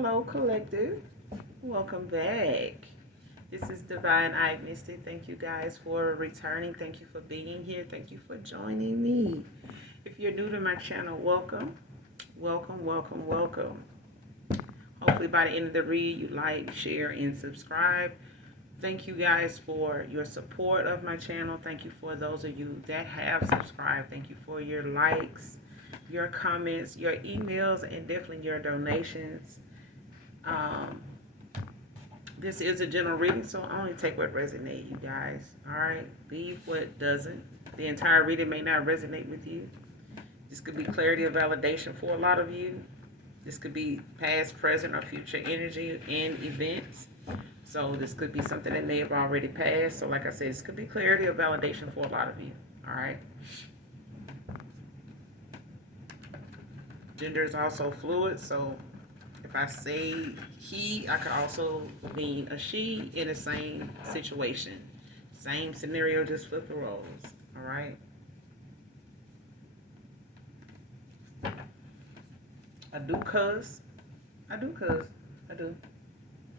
Hello, collective. Welcome back. This is Divine Mystic. Thank you guys for returning. Thank you for being here. Thank you for joining me. If you're new to my channel, welcome. Welcome, welcome, welcome. Hopefully by the end of the read, you like, share, and subscribe. Thank you guys for your support of my channel. Thank you for those of you that have subscribed. Thank you for your likes, your comments, your emails, and definitely your donations. This is a general reading, so I only take what resonates, you guys. Alright? Leave what doesn't. The entire reading may not resonate with you. This could be clarity or validation for a lot of you. This could be past, present, or future energy and events. So this could be something that may have already passed. So like I said, this could be clarity or validation for a lot of you. Alright? Gender is also fluid, so if I say he, I could also mean a she in the same situation. Same scenario, just flip the roles. Alright? I do cuss. I do.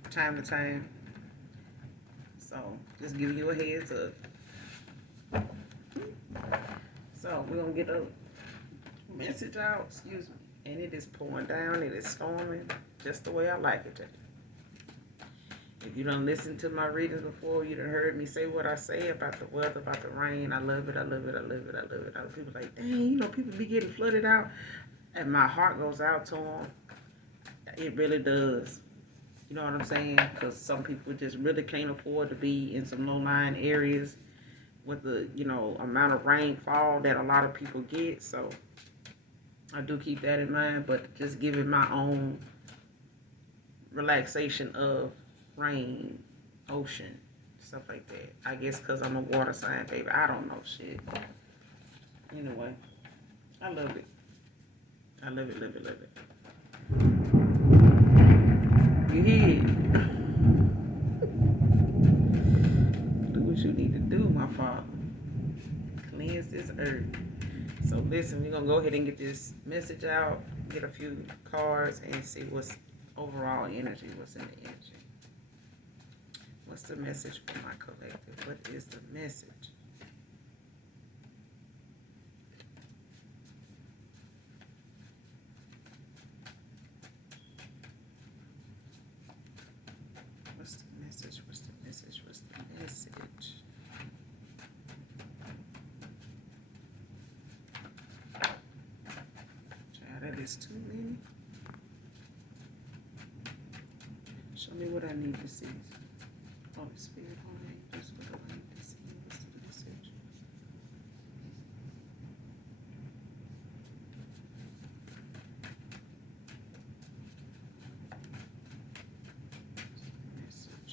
Time to time. So, just giving you a heads up. So, we're going to get a message out. Excuse me. And it is pouring down. It is storming. Just the way I like it to. If you don't listen to my readings before, you done heard me say what I say about the weather, about the rain. I love it. I love it. I love it. I love it. Other people like, dang, people be getting flooded out. And my heart goes out to them. It really does. You know what I'm saying? Because some people just really can't afford to be in some low-lying areas with the, amount of rainfall that a lot of people get. So I do keep that in mind, but just giving my own relaxation of rain, ocean, stuff like that. I guess because I'm a water sign, baby. I don't know shit. Anyway, I love it. I love it, love it, love it. You hear? Do what you need to do, my father. Cleanse this earth. So listen, we're going to go ahead and get this message out, get a few cards, and see what's overall energy, what's in the energy. What's the message for my collective? What is the message? What's the message? What's the message? What's the message? Child, that is too many. Show me what I need to see. Holy Spirit, Holy Angels, what do I need to see? What's the message? Message.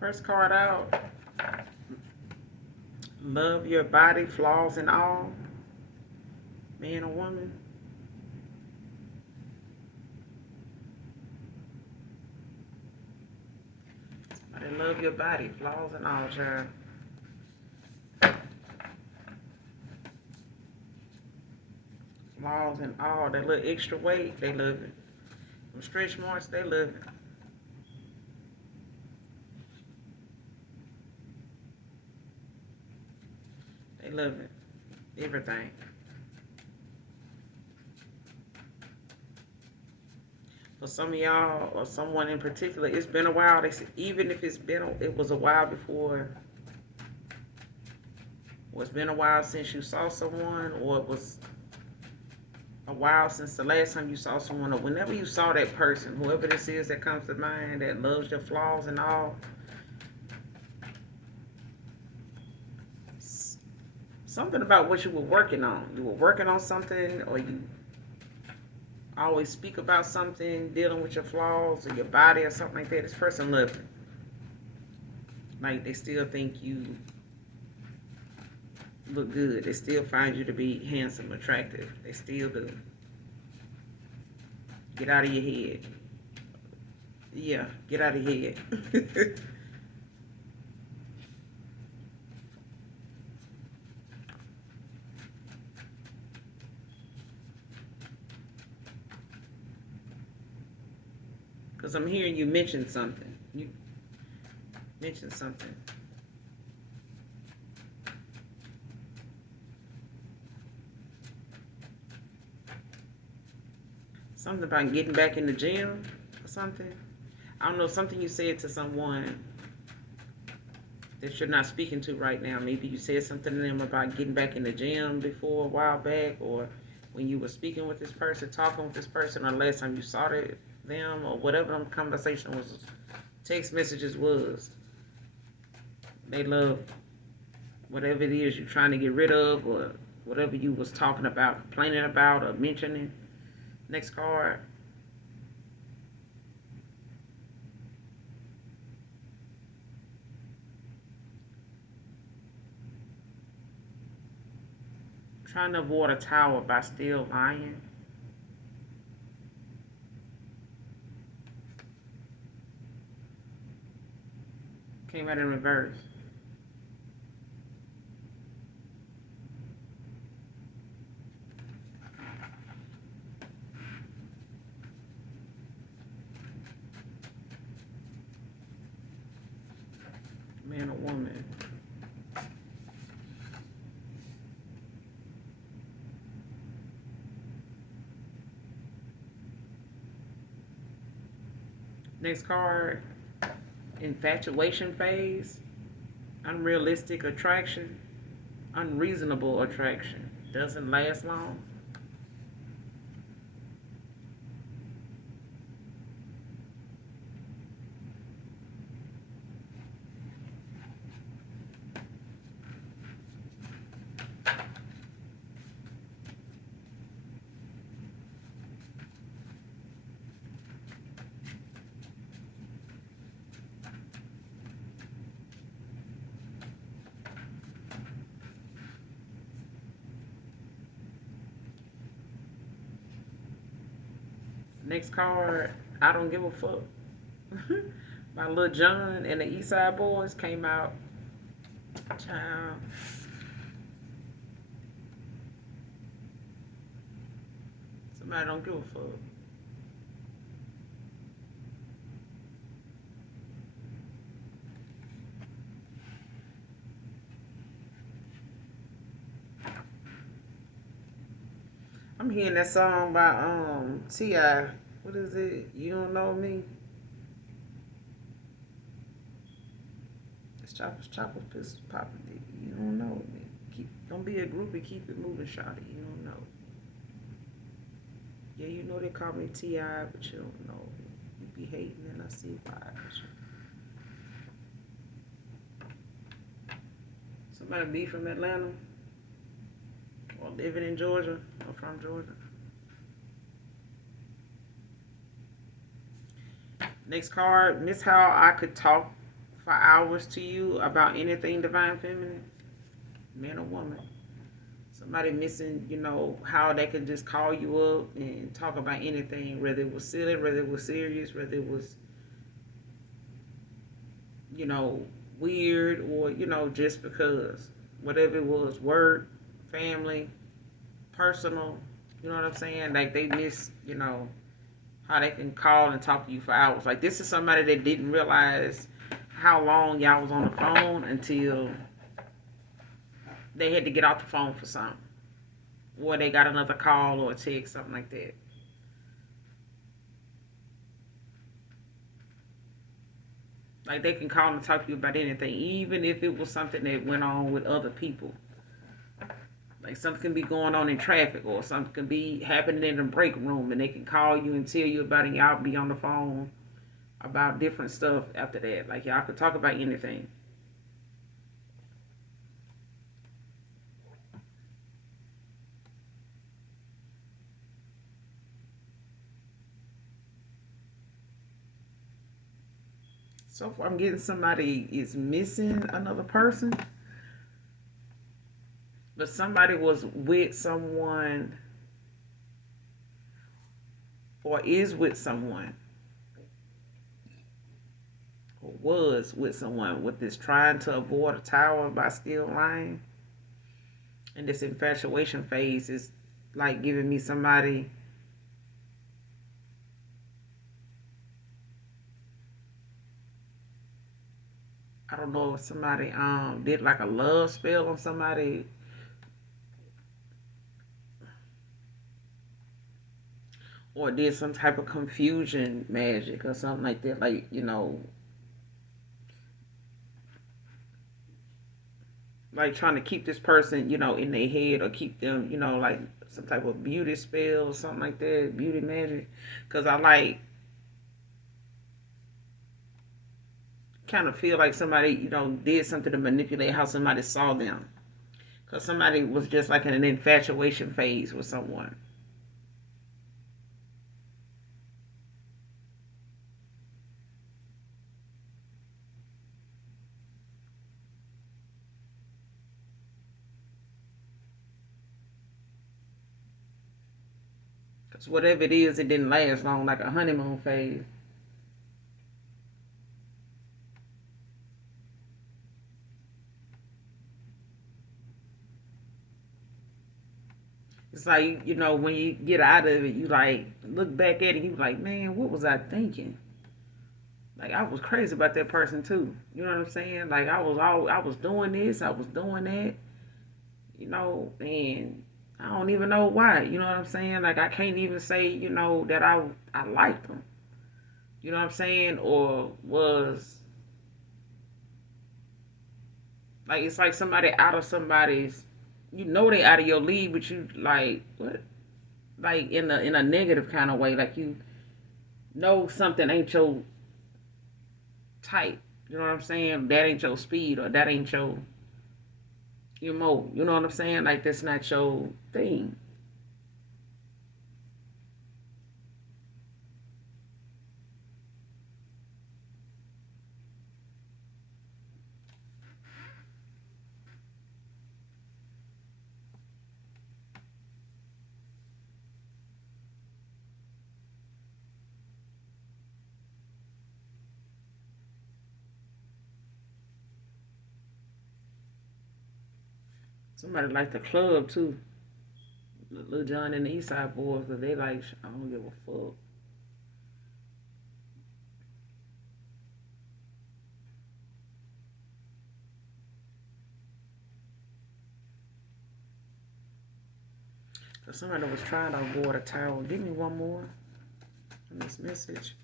First card out. Love your body, flaws and all. Man or woman. Somebody love your body, flaws and all, child. Flaws and all. That little extra weight, they love it. Them stretch marks, they love it. They love it. Everything. For some of y'all or someone in particular, it's been a while. They said, even if it was a while before, or it's been a while since you saw someone, or it was a while since the last time you saw someone, or whenever you saw that person, whoever this is that comes to mind that loves your flaws and all, something about what you were working on. You were working on something, or you always speak about something dealing with your flaws or your body or something like that. This person loves it. Like, they still think you look good. They still find you to be handsome, attractive. They still do. Get out of your head. Yeah, get out of your head. Because I'm hearing you mention something. You mentioned something. Something about getting back in the gym or something. I don't know, something you said to someone that you're not speaking to right now. Maybe you said something to them about getting back in the gym before a while back, or when you were speaking with this person, talking with this person, or last time you saw them, or whatever the conversation was, text messages was. They love whatever it is you're trying to get rid of, or whatever you was talking about, complaining about, or mentioning. Next card. Trying to avoid a tower by still lying. Came out in reverse. Man or woman. Next card, infatuation phase, unrealistic attraction, unreasonable attraction. Doesn't last long. Next card, I don't give a fuck. My Lil Jon and the East Side Boys came out. Child. Somebody don't give a fuck. I'm hearing that song by T.I. What is it? You Don't Know Me? It's choppers, pistol popping. You don't know me. Don't be a groupie. Keep it moving, shawty. You don't know. Yeah, you know they call me T.I., but you don't know me. You be hating and I see why. Somebody be from Atlanta or living in Georgia or from Georgia. Next card, Miss How I Could Talk for Hours to You about anything divine feminine, man or woman. Somebody missing, how they can just call you up and talk about anything, whether it was silly, whether it was serious, whether it was, weird, or, just because. Whatever it was, work, family, personal, you know what I'm saying? Like they miss, how they can call and talk to you for hours. Like this is somebody that didn't realize how long y'all was on the phone until they had to get off the phone for something. Or they got another call or a text, something like that. Like they can call and talk to you about anything, even if it was something that went on with other people. Like something can be going on in traffic or something can be happening in the break room and they can call you and tell you about it and y'all be on the phone about different stuff after that. Like y'all could talk about anything. So far I'm getting somebody is missing another person. But somebody was with someone or is with someone or was with someone with this trying to avoid a tower by still lying. And this infatuation phase is like giving me somebody don't know if somebody did like a love spell on somebody, or did some type of confusion magic or something like that. Like, like trying to keep this person, in their head, or keep them, like some type of beauty spell or something like that, beauty magic. Because I like kind of feel like somebody, did something to manipulate how somebody saw them. Because somebody was just like in an infatuation phase with someone. Because whatever it is, it didn't last long, like a honeymoon phase. It's like, when you get out of it, you like look back at it, you like, man, what was I thinking? Like I was crazy about that person too. You know what I'm saying? Like I was doing this, I was doing that, and I don't even know why. You know what I'm saying? Like I can't even say, that I liked them. You know what I'm saying? Or was like it's like somebody out of somebody's, they out of your league, but you like what? Like in a negative kind of way. Like you know something ain't your type. You know what I'm saying? That ain't your speed, or that ain't your mo. You know what I'm saying? Like that's not your thing. Somebody like the club too. Lil John and the East Side Boys, cause they like I don't give a fuck. Cause somebody was trying to avoid a towel. Give me one more on this message.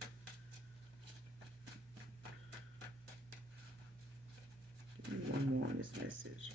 Give me one more on this message.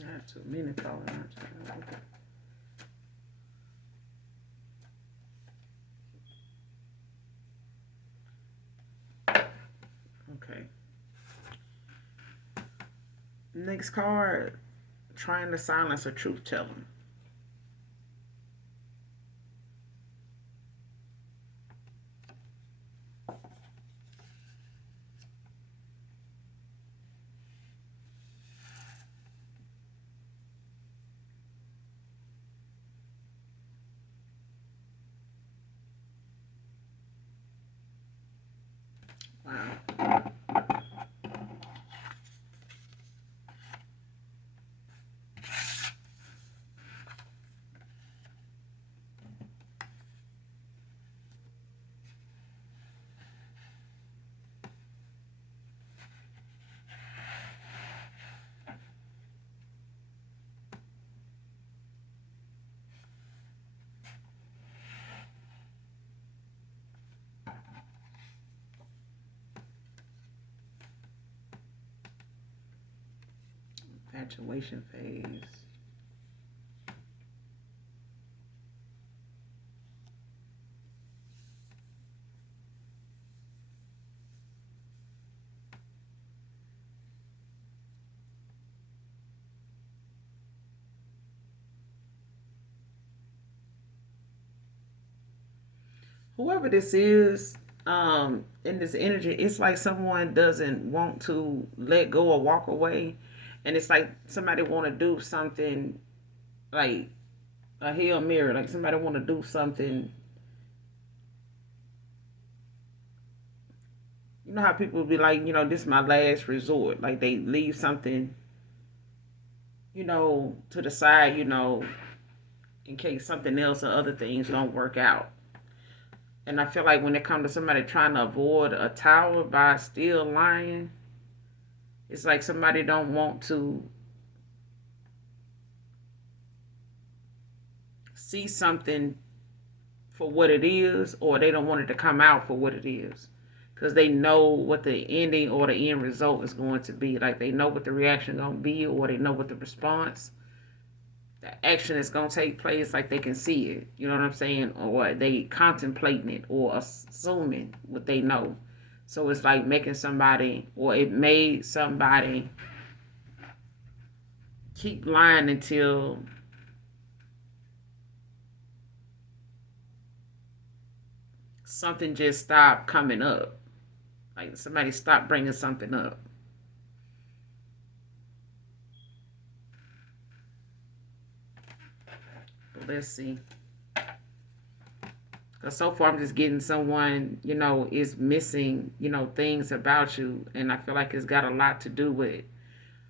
I have 2 minutes falling out. Okay. Next card, trying to silence a truth teller. Wow. Infatuation phase. whoever this is, in this energy, it's like someone doesn't want to let go or walk away, and it's like somebody want to do something like a Hail Mary, like somebody want to do something. You know how people be like, this is my last resort. Like they leave something, to the side, in case something else or other things don't work out. And I feel like when it comes to somebody trying to avoid a tower by still lying, it's like somebody don't want to see something for what it is, or they don't want it to come out for what it is. Because they know what the ending or the end result is going to be. Like they know what the reaction is going to be, or they know what the response, the action is going to take place. Like they can see it. You know what I'm saying? Or they contemplating it or assuming what they know. So it's like making somebody, or it made somebody keep lying until something just stopped coming up. Like somebody stopped bringing something up. But let's see. Because so far I'm just getting someone, is missing, things about you. And I feel like it's got a lot to do with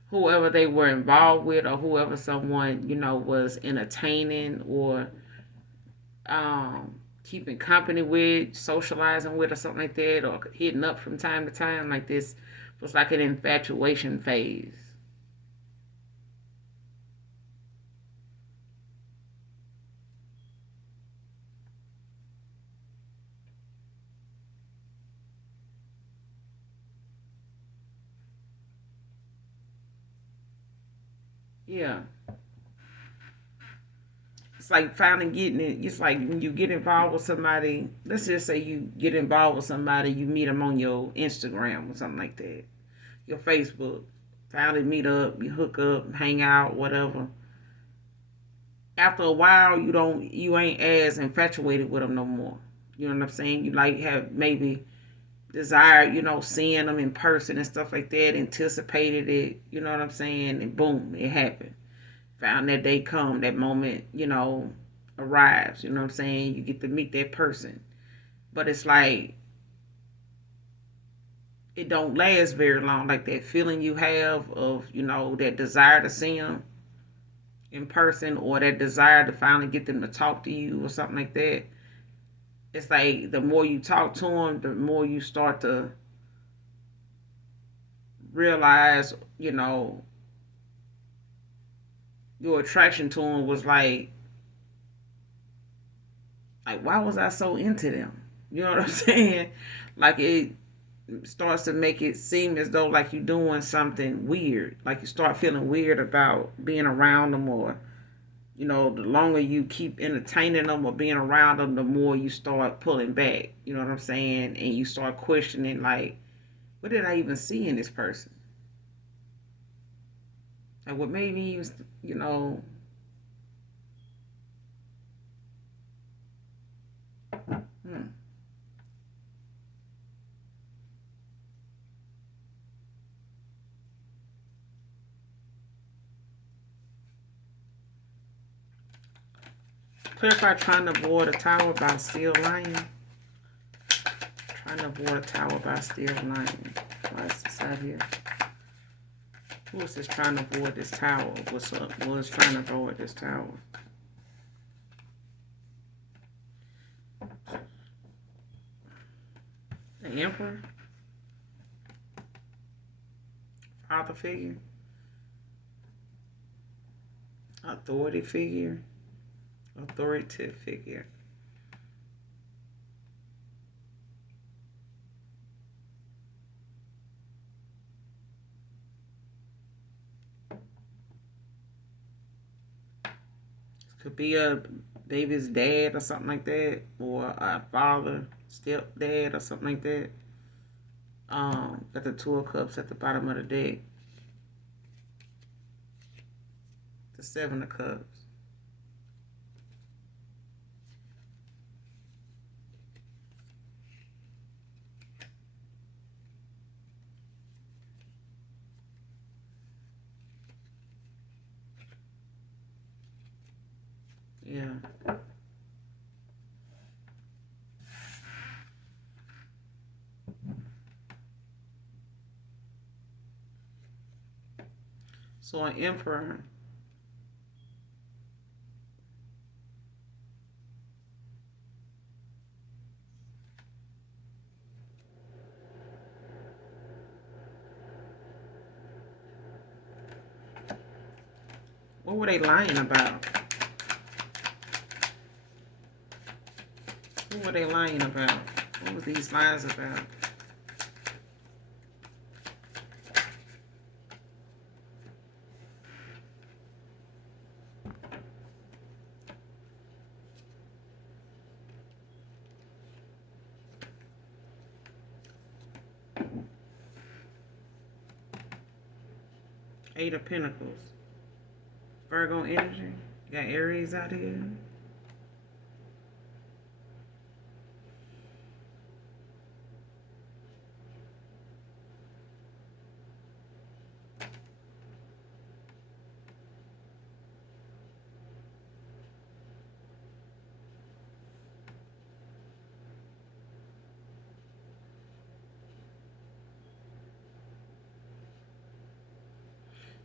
whoever they were involved with, or whoever someone, was entertaining or um, keeping company with, socializing with, or something like that, or hitting up from time to time. Like this was like an infatuation phase. Yeah. It's like finally getting it. It's like when you get involved with somebody. Let's just say you get involved with somebody, you meet them on your Instagram or something like that, your Facebook. Finally meet up, you hook up, hang out, whatever. After a while, you ain't as infatuated with them no more. You know what I'm saying? You like have maybe desired, seeing them in person and stuff like that, anticipated it. You know what I'm saying? And boom, it happened. Found that day come, that moment, arrives. You know what I'm saying? You get to meet that person. But it's like it don't last very long. Like that feeling you have of, that desire to see them in person, or that desire to finally get them to talk to you or something like that. It's like the more you talk to them, the more you start to realize, your attraction to them was like why was I so into them? You know what I'm saying? Like it starts to make it seem as though like you're doing something weird. Like you start feeling weird about being around them, or the longer you keep entertaining them or being around them, the more you start pulling back. You know what I'm saying? And you start questioning like, what did I even see in this person? Like what made me even, you know, hmm. Clarify trying to avoid a tower by still lying. Trying to avoid a tower by still lying. Why is this out here? Who is this trying to avoid this tower? What's up? Was trying to avoid this tower. The Emperor? Father figure? Authority figure? Authoritative figure. Could be a baby's dad or something like that, or a father, stepdad or something like that. Got the two of cups at the bottom of the deck. The seven of cups. Yeah. So an emperor. What were they lying about? What were they lying about? What were these lies about? Eight of Pentacles. Virgo energy. You got Aries out here.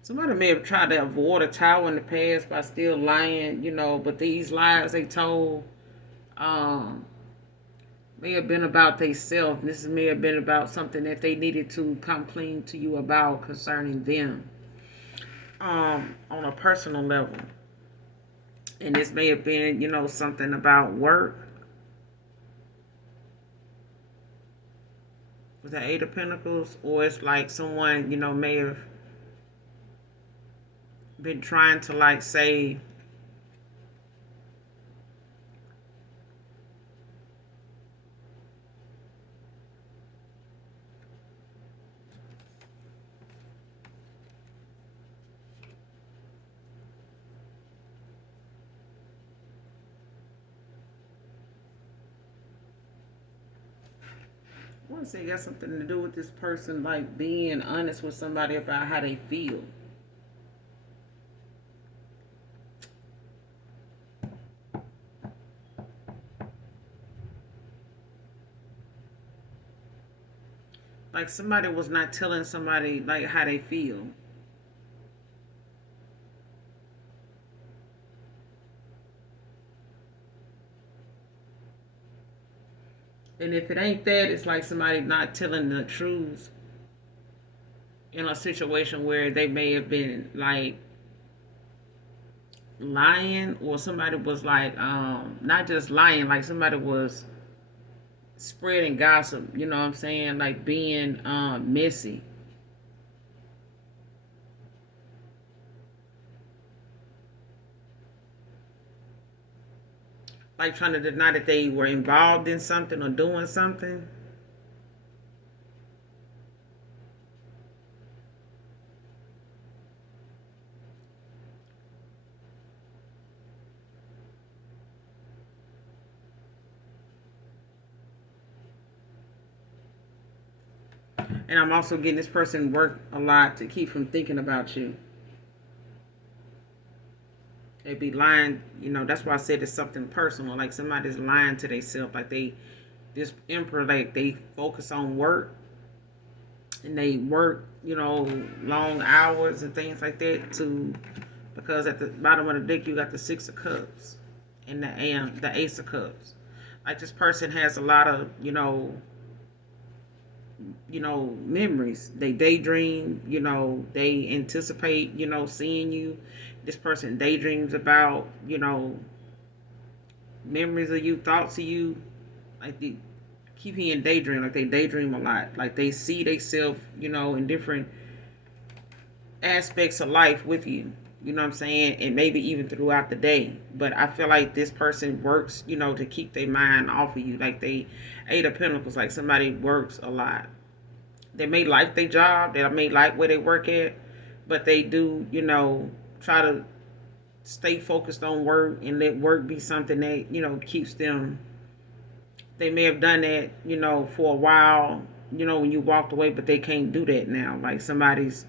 Somebody may have tried to avoid a tower in the past by still lying, but these lies they told um, may have been about themselves. This may have been about something that they needed to come clean to you about concerning them on a personal level. And this may have been, something about work with the Eight of Pentacles, or it's like someone, may have been trying to like say I want to say it got something to do with this person like being honest with somebody about how they feel. Like somebody was not telling somebody like how they feel. And if it ain't that, it's like somebody not telling the truth in a situation where they may have been like lying, or somebody was like not just lying, like somebody was spreading gossip, you know what I'm saying? Like being messy. Like trying to deny that they were involved in something or doing something. And I'm also getting this person work a lot to keep from thinking about you. They be lying, that's why I said it's something personal. Like somebody's lying to themselves. Like this emperor, like they focus on work and they work, long hours and things like that because at the bottom of the deck you got the Six of Cups and the Ace of Cups. Like this person has a lot of, memories. They daydream, they anticipate, seeing you. This person daydreams about, memories of you, thoughts of you. Like they keep hearing daydream, like they daydream a lot. Like they see themselves, in different aspects of life with you. You know what I'm saying? And maybe even throughout the day. But I feel like this person works, to keep their mind off of you. Like they Eight of Pentacles, like somebody works a lot. They may like their job, they may like where they work at, but they do, try to stay focused on work and let work be something that, keeps them. They may have done that, for a while, when you walked away, but they can't do that now. Like somebody's,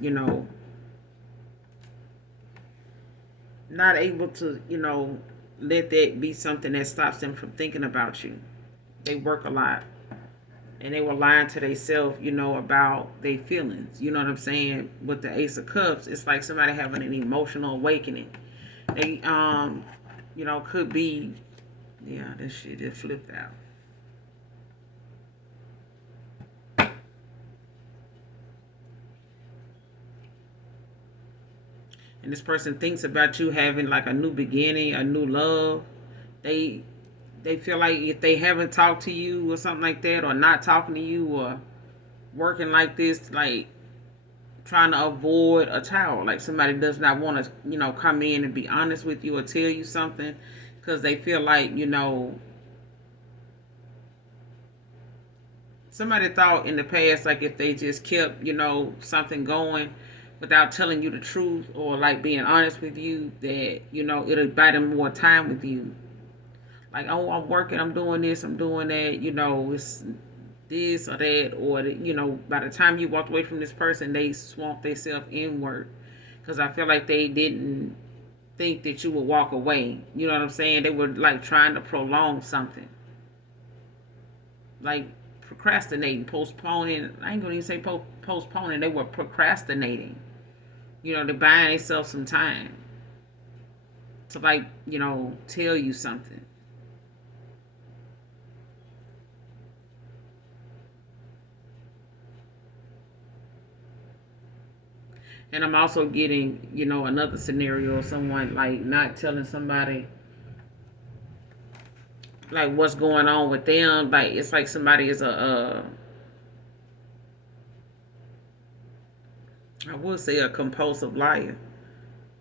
not able to, let that be something that stops them from thinking about you. They work a lot. And they were lying to themselves, about their feelings. You know what I'm saying? With the Ace of Cups, it's like somebody having an emotional awakening. They, could be, yeah, this shit just flipped out. And this person thinks about you having like a new beginning, a new love. They they feel like if they haven't talked to you or something like that, or not talking to you, or working like this, like trying to avoid a child, like somebody does not want to, come in and be honest with you or tell you something, because they feel like, somebody thought in the past, like if they just kept, something going without telling you the truth or like being honest with you, that, it'll buy them more time with you. Like, oh, I'm working, I'm doing this, I'm doing that, it's this or that, or, by the time you walked away from this person, they swamped themselves inward. Because I feel like they didn't think that you would walk away. You know what I'm saying? They were like trying to prolong something. Like procrastinating, postponing. I ain't gonna even say postponing. They were procrastinating. They're buying themselves some time to, like, tell you something. And I'm also getting, another scenario of someone like not telling somebody like what's going on with them. Like it's like somebody is I would say a compulsive liar.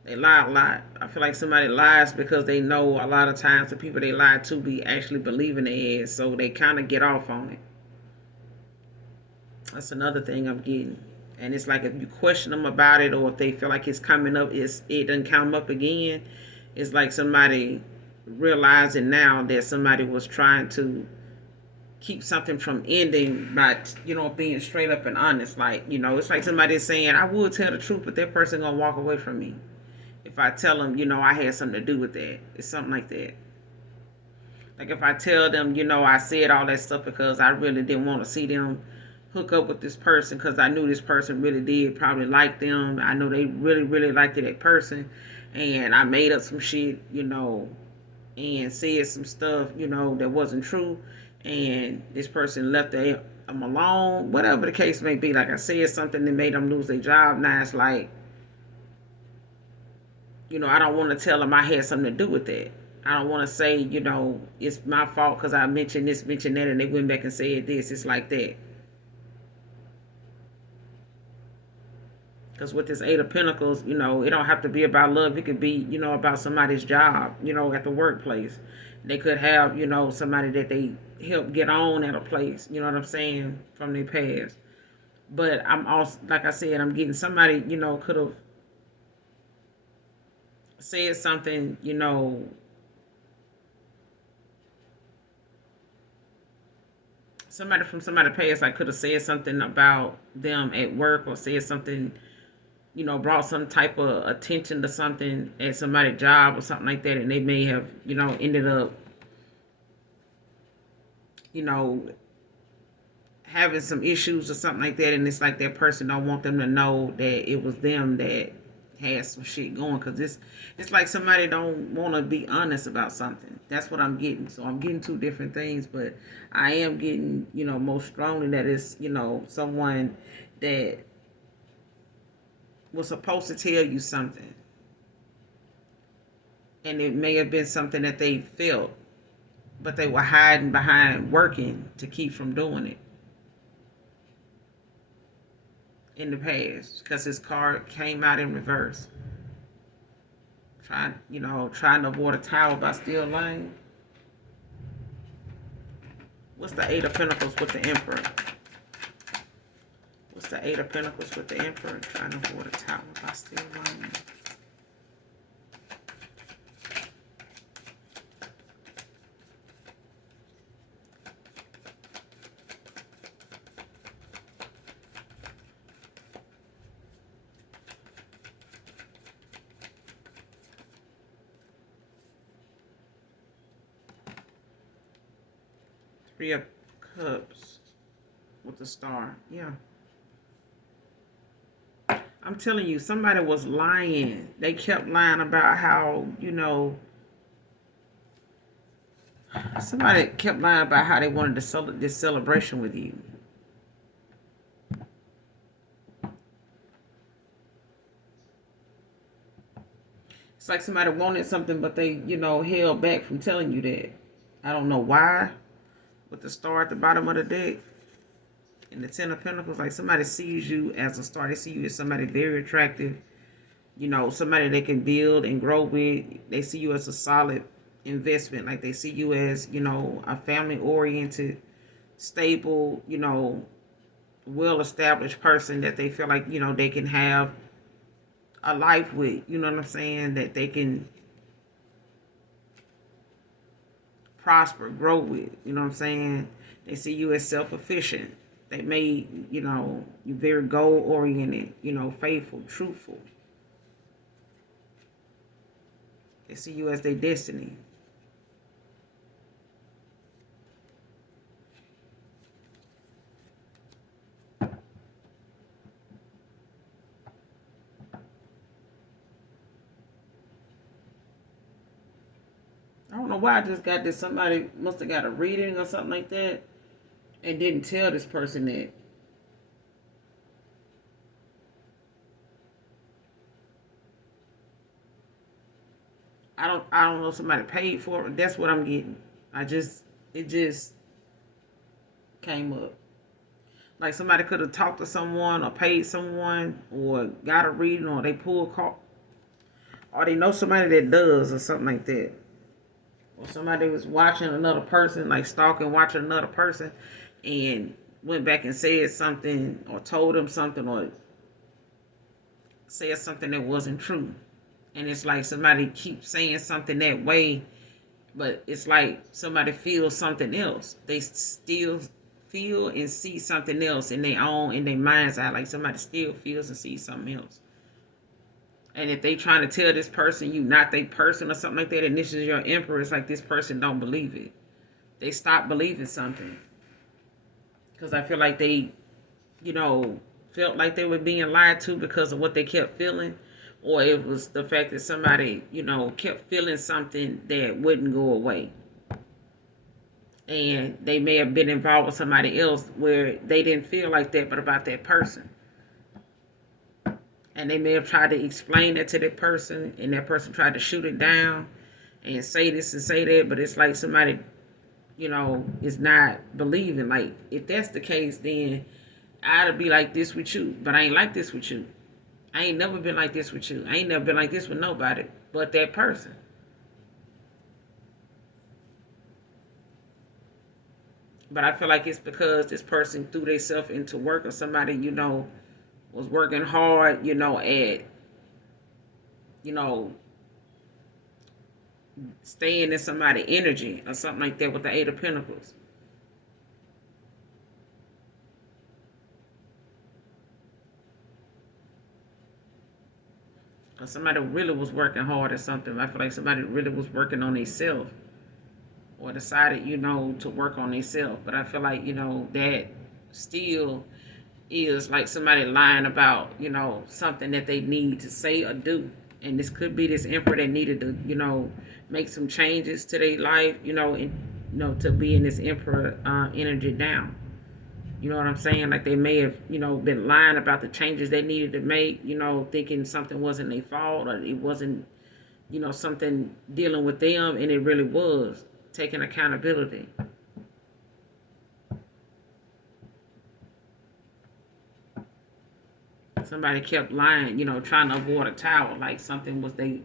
They lie a lot. I feel like somebody lies because they know a lot of times the people they lie to be actually believing their ass, so they kind of get off on it. That's another thing I'm getting. And it's like if you question them about it, or if they feel like it's coming up, it doesn't come up again. It's like somebody realizing now that somebody was trying to keep something from ending by, being straight up and honest. Like, it's like somebody saying, I would tell the truth, but that person gonna walk away from me if I tell them, I had something to do with that. It's something like that. Like if I tell them, I said all that stuff because I really didn't want to see them hook up with this person, because I knew this person really did probably like them. I know they really, really liked that person. And I made up some shit, and said some stuff, that wasn't true. And this person left them alone. Whatever the case may be. Like I said something that made them lose their job. Now it's like, I don't want to tell them I had something to do with that. I don't want to say, it's my fault because I mentioned this, mentioned that, and they went back and said this. It's like that. Because with this Eight of Pentacles, it don't have to be about love. It could be, about somebody's job, at the workplace. They could have, somebody that they help get on at a place, you know what I'm saying, from their past. But I'm also, like I said, I'm getting somebody, could have said something, somebody from somebody's past, like, could have said something about them at work, or said something, brought some type of attention to something at somebody's job or something like that, and they may have, ended up, you know, having some issues or something like that, and it's like that person don't want them to know that it was them that had some shit going, because it's like somebody don't want to be honest about something. That's what I'm getting. So I'm getting two different things, but I am getting, most strongly that it's, someone that was supposed to tell you something, and it may have been something that they felt, but they were hiding behind working to keep from doing it in the past, because his card came out in reverse. Trying to avoid a tower by still lying. What's the Eight of Pentacles with the Emperor? What's the Eight of Pentacles with the Emperor? Trying to avoid a tower by still lying. Three of Cups with the star. Yeah. I'm telling you, somebody was lying. They kept lying about how, somebody kept lying about how they wanted this celebration with you. It's like somebody wanted something, but they, held back from telling you that. I don't know why. With the star at the bottom of the deck and the Ten of Pentacles, like somebody sees you as a star. They see you as somebody very attractive. Somebody they can build and grow with. They see you as a solid investment. Like they see you as, a family-oriented, stable, well-established person that they feel like, they can have a life with. You know what I'm saying? That they can prosper, grow with. You know what I'm saying? They see you as self-efficient. They made, you very goal-oriented, faithful, truthful. They see you as their destiny. I don't know why I just got this. Somebody must have got a reading or something like that and didn't tell this person that. I don't know if somebody paid for it. That's what I'm getting. It just came up. Like somebody could have talked to someone or paid someone or got a reading or they pulled a call. Or they know somebody that does or something like that. Or somebody was watching another person, like stalking, watching another person, and went back and said something or told them something or said something that wasn't true. And it's like somebody keeps saying something that way, but it's like somebody feels something else. They still feel and see something else in their mind's eye. Like somebody still feels and sees something else. And if they trying to tell this person you not their person or something like that, and this is your emperor, it's like this person don't believe it. They stop believing something. Because I feel like they, felt like they were being lied to because of what they kept feeling. Or it was the fact that somebody, kept feeling something that wouldn't go away. And they may have been involved with somebody else where they didn't feel like that, but about that person. And they may have tried to explain that to that person, and that person tried to shoot it down and say this and say that, but it's like somebody, is not believing. Like, if that's the case, then I'd be like this with you, but I ain't like this with you. I ain't never been like this with you. I ain't never been like this with nobody but that person. But I feel like it's because this person threw themselves into work, or somebody, was working hard, at, you know, staying in somebody's energy or something like that with the Eight of Pentacles. Or somebody really was working hard at something. I feel like somebody really was working on themselves or decided, to work on themselves. But I feel like, that still is like somebody lying about, something that they need to say or do. And this could be this emperor that needed to, make some changes to their life, and, to be in this emperor energy now. You know what I'm saying? Like they may have, been lying about the changes they needed to make, thinking something wasn't their fault or it wasn't, something dealing with them, and it really was taking accountability. Somebody kept lying, trying to avoid a tower, like something was they,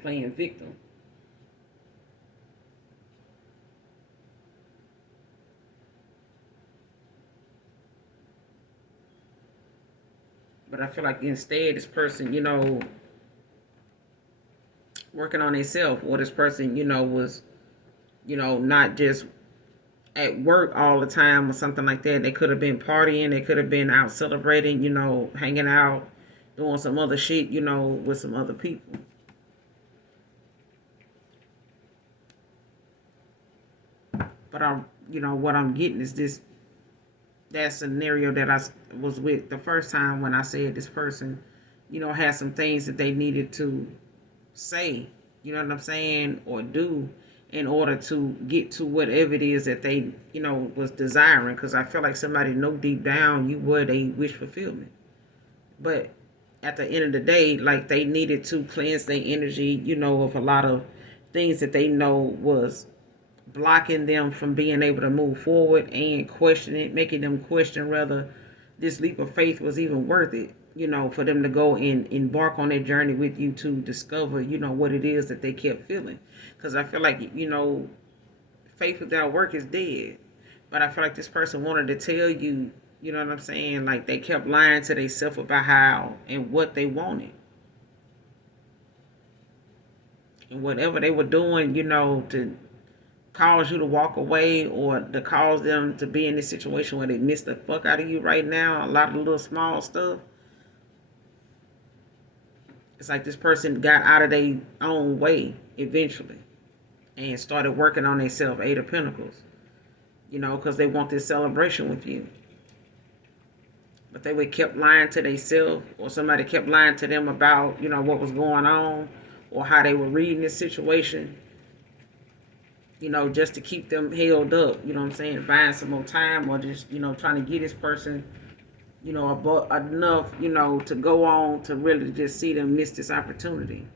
playing victim. But I feel like instead this person, working on themselves, or this person, was, not just at work all the time or something like that. They could have been partying, they could have been out celebrating, hanging out, doing some other shit, with some other people. But I what I'm getting is that scenario that I was with the first time when I said this person, had some things that they needed to say, you know what I'm saying, or do in order to get to whatever it is that they, was desiring. Because I feel like somebody know deep down you were they wish fulfillment. But at the end of the day, like they needed to cleanse their energy, of a lot of things that they know was blocking them from being able to move forward and question it, making them question whether this leap of faith was even worth it, for them to go and embark on their journey with you to discover, what it is that they kept feeling. Because I feel like, faith without work is dead. But I feel like this person wanted to tell you, you know what I'm saying? Like they kept lying to themselves about how and what they wanted. And whatever they were doing, to cause you to walk away or to cause them to be in this situation where they miss the fuck out of you right now, a lot of little small stuff. It's like this person got out of their own way eventually and started working on themselves, Eight of Pentacles, because they want this celebration with you. But they would kept lying to themselves, or somebody kept lying to them about, what was going on or how they were reading this situation, just to keep them held up, you know what I'm saying, buying some more time, or just, trying to get this person, enough, to go on to really just see them miss this opportunity.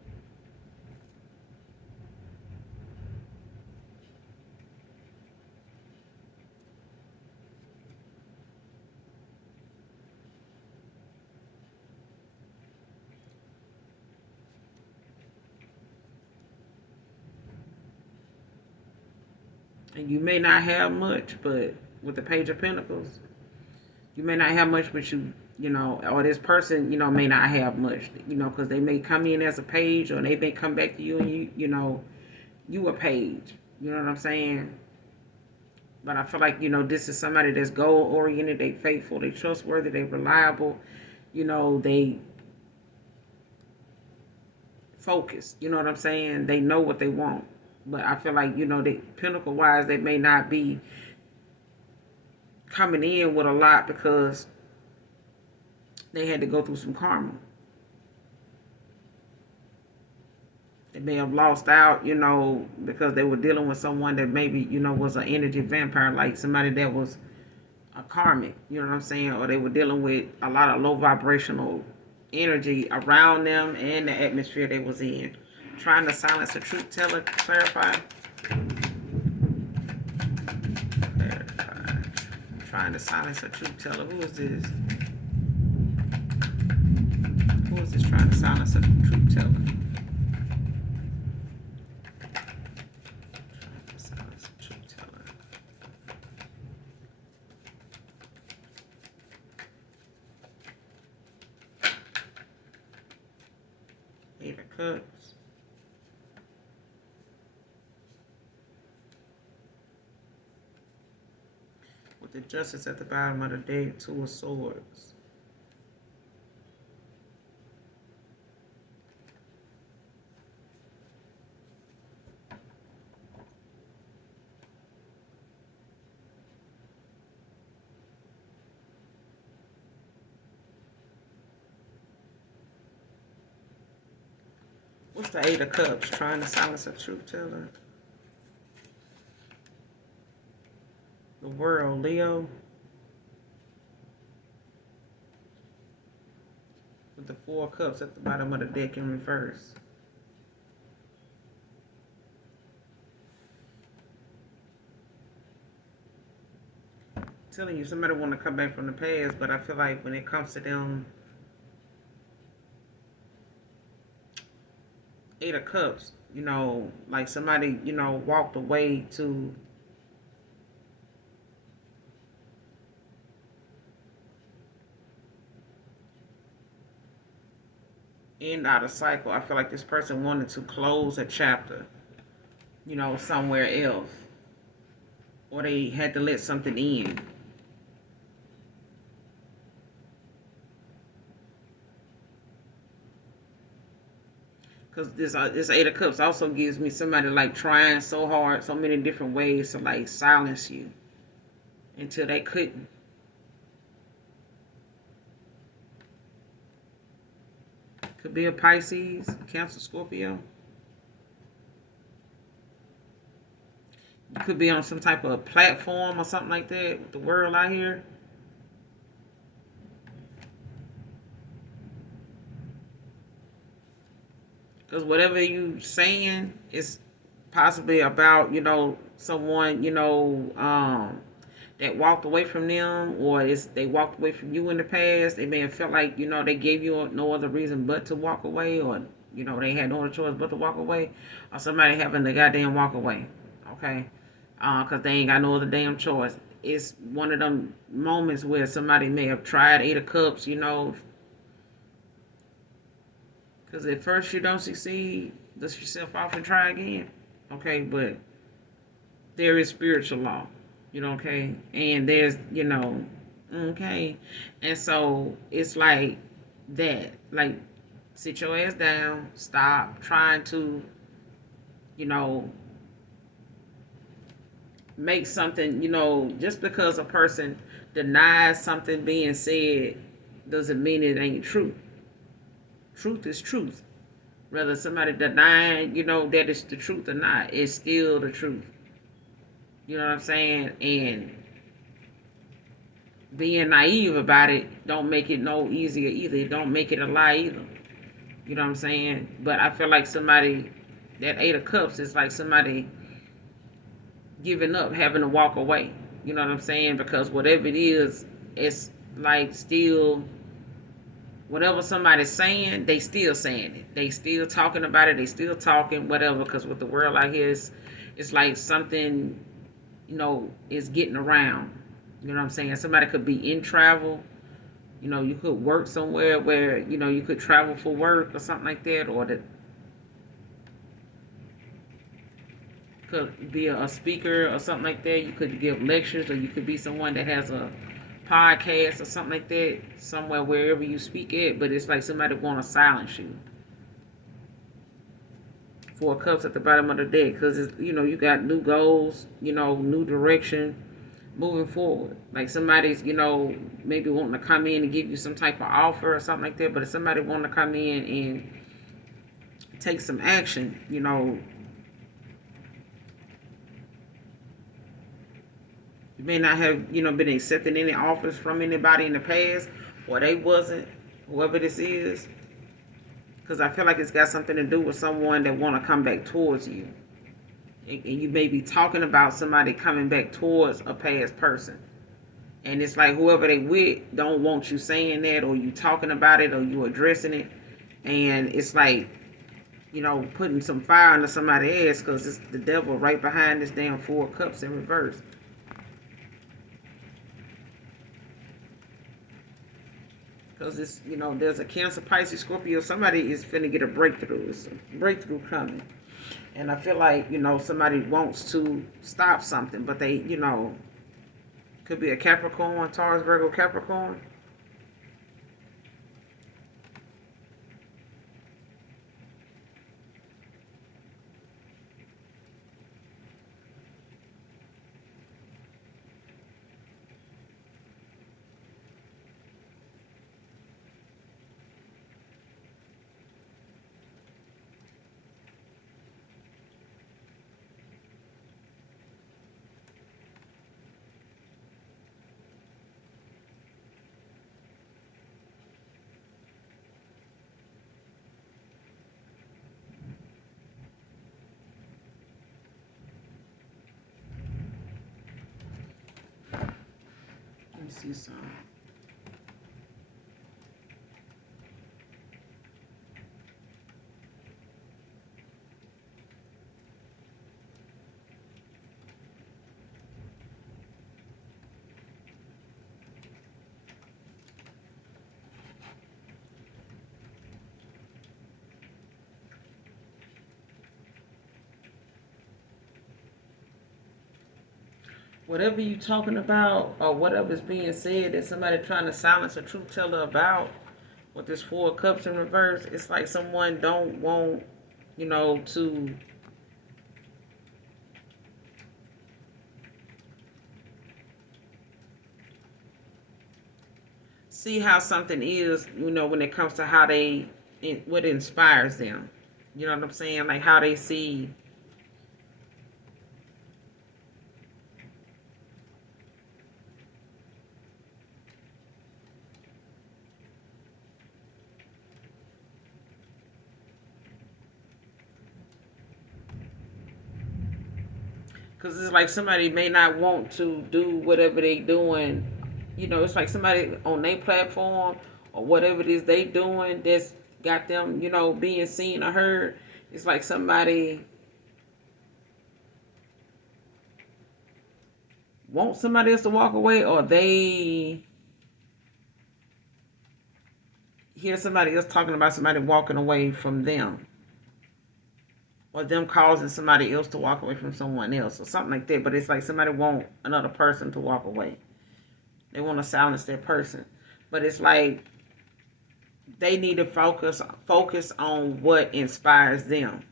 And you may not have much, but with the Page of Pentacles, you may not have much, but or this person, may not have much, because they may come in as a page, or they may come back to you and you a page. You know what I'm saying? But I feel like, this is somebody that's goal oriented, they faithful, they trustworthy, they reliable, they focused. You know what I'm saying? They know what they want. But I feel like, they pinnacle wise, they may not be coming in with a lot because they had to go through some karma. They may have lost out, because they were dealing with someone that maybe, was an energy vampire, like somebody that was a karmic, you know what I'm saying? Or they were dealing with a lot of low vibrational energy around them and the atmosphere they was in. Trying to silence a truth teller, clarify. Clarify. Trying to silence a truth teller. Who is this? Who is this trying to silence a truth teller? Eight of Cups. With the Justice at the bottom of the deck, Two of Swords. What's the Eight of Cups? Trying to silence a truth teller. The World, Leo. With the Four of Cups at the bottom of the deck in reverse. I'm telling you, somebody want to come back from the past, but I feel like when it comes to them Eight of Cups, like somebody, walked away to end out a cycle. I feel like this person wanted to close a chapter, somewhere else. Or they had to let something in. Because this Eight of Cups also gives me somebody like trying so hard, so many different ways to like silence you. until they couldn't. Could be a Pisces, Cancer, Scorpio. You could be on some type of platform or something like that with the world out here. Because whatever you saying is possibly about, someone, that walked away from them, or they walked away from you in the past. They may have felt like, they gave you no other reason but to walk away, or, they had no other choice but to walk away, or somebody having to goddamn walk away, okay? Because they ain't got no other damn choice. It's one of them moments where somebody may have tried 8 of Cups, because at first you don't succeed, dust yourself off and try again, okay? But there is spiritual law, okay? And there's, okay? And so it's like that. Like, sit your ass down, stop trying to, you know, make something, just because a person denies something being said doesn't mean it ain't true. Truth is truth. Whether somebody denying, that it's the truth or not, it's still the truth. You know what I'm saying? And being naive about it don't make it no easier either. It don't make it a lie either. You know what I'm saying? But I feel like somebody, that 8 of Cups is like somebody giving up, having to walk away. You know what I'm saying? Because whatever it is, it's like still, whatever somebody's saying, they still saying it. They still talking about it. They still talking, whatever. Because with the world out here, it's like something, is getting around. You know what I'm saying? Somebody could be in travel. You could work somewhere where, you could travel for work or something like that. Or that could be a speaker or something like that. You could give lectures, or you could be someone that has a podcast or something like that, somewhere wherever you speak at, but it's like somebody want to silence you. 4 Cups at the bottom of the deck, because it's, you got new goals, new direction, moving forward. Like somebody's, maybe wanting to come in and give you some type of offer or something like that, but if somebody wanting to come in and take some action, you may not have, been accepting any offers from anybody in the past, or they wasn't, whoever this is. Because I feel like it's got something to do with someone that want to come back towards you. And you may be talking about somebody coming back towards a past person. And it's like whoever they with don't want you saying that, or you talking about it, or you addressing it. And it's like, putting some fire under somebody's ass, because it's the devil right behind this damn 4 Cups in reverse. Because it's, there's a Cancer, Pisces, Scorpio. Somebody is finna get a breakthrough. It's a breakthrough coming. And I feel like, somebody wants to stop something, but they, could be a Capricorn, Taurus, Virgo, Capricorn. Let me see some. Whatever you talking about, or whatever's being said that somebody trying to silence a truth teller about, with this 4 Cups in reverse, it's like someone don't want, to see how something is, when it comes to how what inspires them. You know what I'm saying? Like how they see. Because it's like somebody may not want to do whatever they doing. It's like somebody on their platform or whatever it is they doing that's got them, being seen or heard. It's like somebody want somebody else to walk away, or they hear somebody else talking about somebody walking away from them, or them causing somebody else to walk away from someone else, or something like that. But it's like somebody want another person to walk away. They want to silence that person. But it's like they need to focus on what inspires them.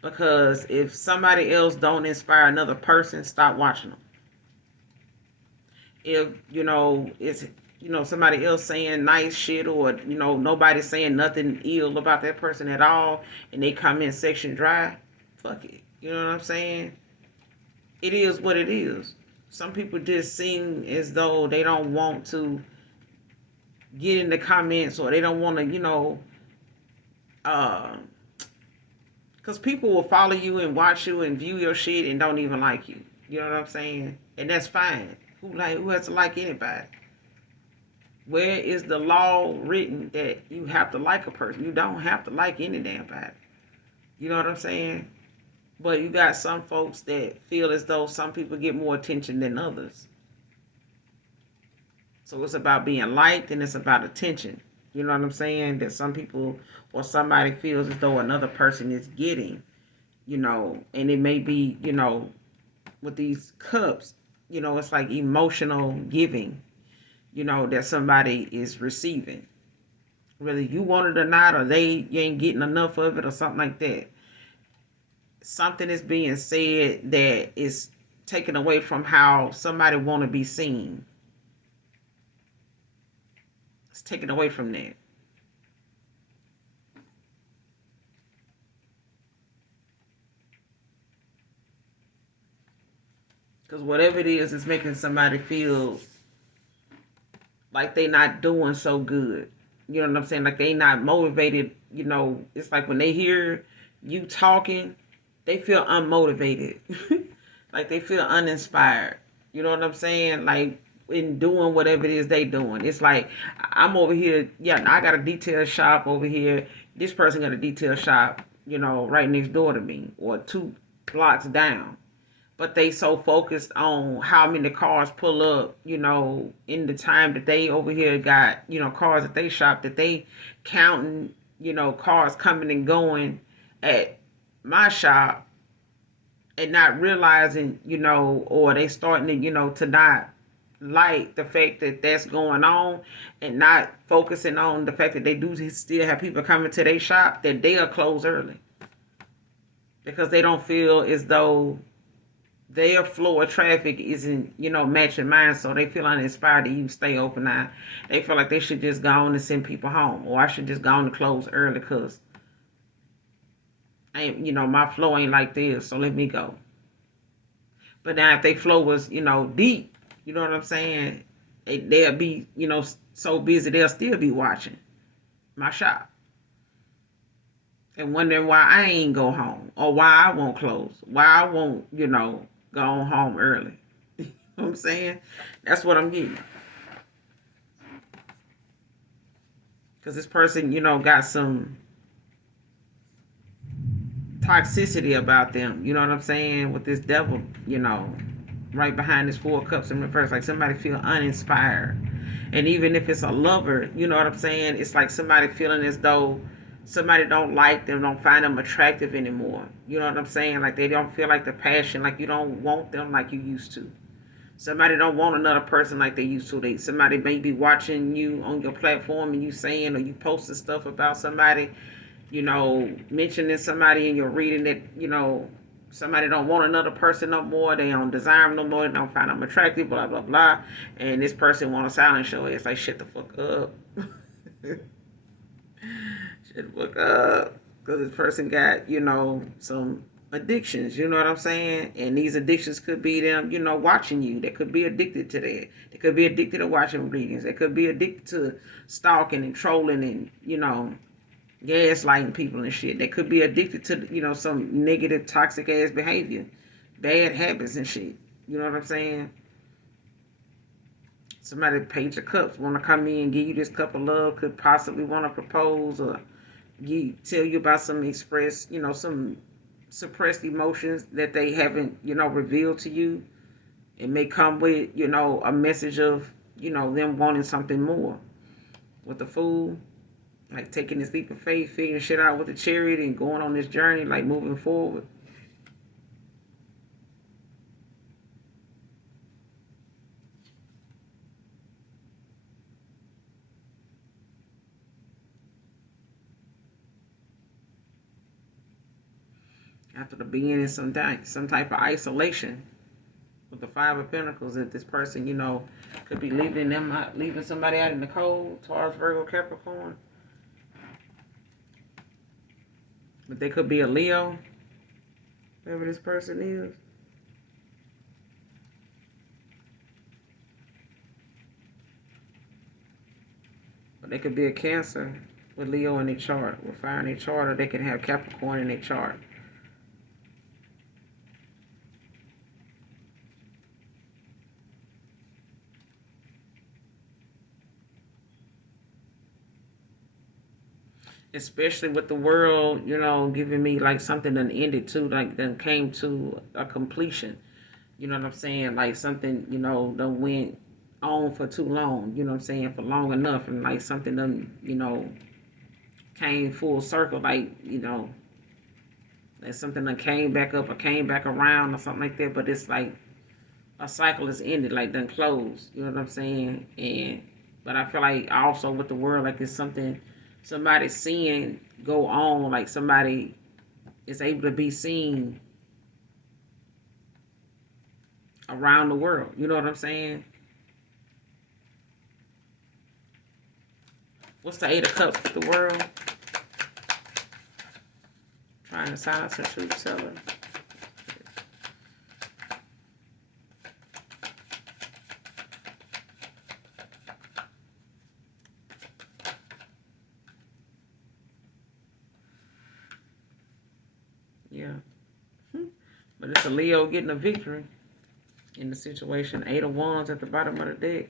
Because if somebody else don't inspire another person, stop watching them. If it's somebody else saying nice shit, or nobody saying nothing ill about that person at all, and they comment section dry, fuck it. You know what I'm saying? It is what it is. Some people just seem as though they don't want to get in the comments, or they don't want to, because people will follow you and watch you and view your shit and don't even like you. You know what I'm saying? And that's fine. Who has to like anybody? Where is the law written that you have to like a person? You don't have to like any damn body. You know what I'm saying? But you got some folks that feel as though some people get more attention than others. So it's about being liked, and it's about attention. You know what I'm saying? That some people or somebody feels as though another person is getting, and it may be, with these cups, it's like emotional giving, that somebody is receiving. Whether you want it or not, or you ain't getting enough of it or something like that. Something is being said that is taken away from how somebody want to be seen. It's taken away from that. Because whatever it is making somebody feel like they not doing so good. You know what I'm saying? Like they not motivated. It's like when they hear you talking, they feel unmotivated. Like they feel uninspired. You know what I'm saying? Like in doing whatever it is they doing. It's like I'm over here. Yeah, I got a detail shop over here. This person got a detail shop, right next door to me, or 2 blocks down. But they so focused on how many cars pull up, in the time that they over here got, cars that they shop, that they counting, cars coming and going at my shop, and not realizing, or they starting to, to not like the fact that that's going on, and not focusing on the fact that they do still have people coming to their shop, that they'll close early because they don't feel as though their flow of traffic isn't, matching mine, so they feel uninspired to even stay open now. They feel like they should just go on and send people home, or I should just go on and close early because my flow ain't like this, so let me go. But now if their flow was, deep, you know what I'm saying? They'll be, so busy they'll still be watching my shop and wondering why I ain't go home, or why I won't close, why I won't, go home early. You know what I'm saying? That's what I'm getting. Because this person, got some toxicity about them. You know what I'm saying? With this devil, right behind this 4 cups in reverse. Like somebody feel uninspired. And even if it's a lover, you know what I'm saying? It's like somebody feeling as though somebody don't like them, don't find them attractive anymore. You know what I'm saying? Like they don't feel like the passion, like you don't want them like you used to. Somebody don't want another person like they used to. Somebody may be watching you on your platform and you saying, or you posting stuff about somebody, mentioning somebody, and you're reading that, somebody don't want another person no more. They don't desire them no more. They don't find them attractive. Blah blah blah. And this person want to silence your ass. Like shut the fuck up. Shut the fuck up. Because this person got some addictions. You know what I'm saying? And these addictions could be them watching you. They could be addicted to that. They could be addicted to watching readings. They could be addicted to stalking and trolling and gaslighting people and shit. They could be addicted to, some negative, toxic ass behavior, bad habits and shit. You know what I'm saying? Somebody paint your cups, want to come in and give you this cup of love, could possibly want to propose or tell you about some some suppressed emotions that they haven't, revealed to you. It may come with, a message of, them wanting something more. With the Fool, like taking this leap of faith, figuring shit out with the Chariot and going on this journey, like moving forward. After the being in some type of isolation with the Five of Pentacles, that this person, could be leaving somebody out in the cold, Taurus, Virgo, Capricorn. But they could be a Leo, whoever this person is. But they could be a Cancer with Leo in their chart, with fire in their chart, or they can have Capricorn in their chart. Especially with the world, giving me like something that ended too, like then came to a completion. You know what I'm saying? Like something, done went on for too long, you know what I'm saying, for long enough, and like something done, came full circle, like, like something that came back up or came back around or something like that, but it's like a cycle is ended, like done closed, you know what I'm saying? But I feel like also with the world, like it's something somebody seeing go on, like somebody is able to be seen around the world. You know what I'm saying? What's the Eight of Cups with the world? Trying to silence a truth teller. Yeah. But it's a Leo getting a victory in the situation. Eight of Wands at the bottom of the deck.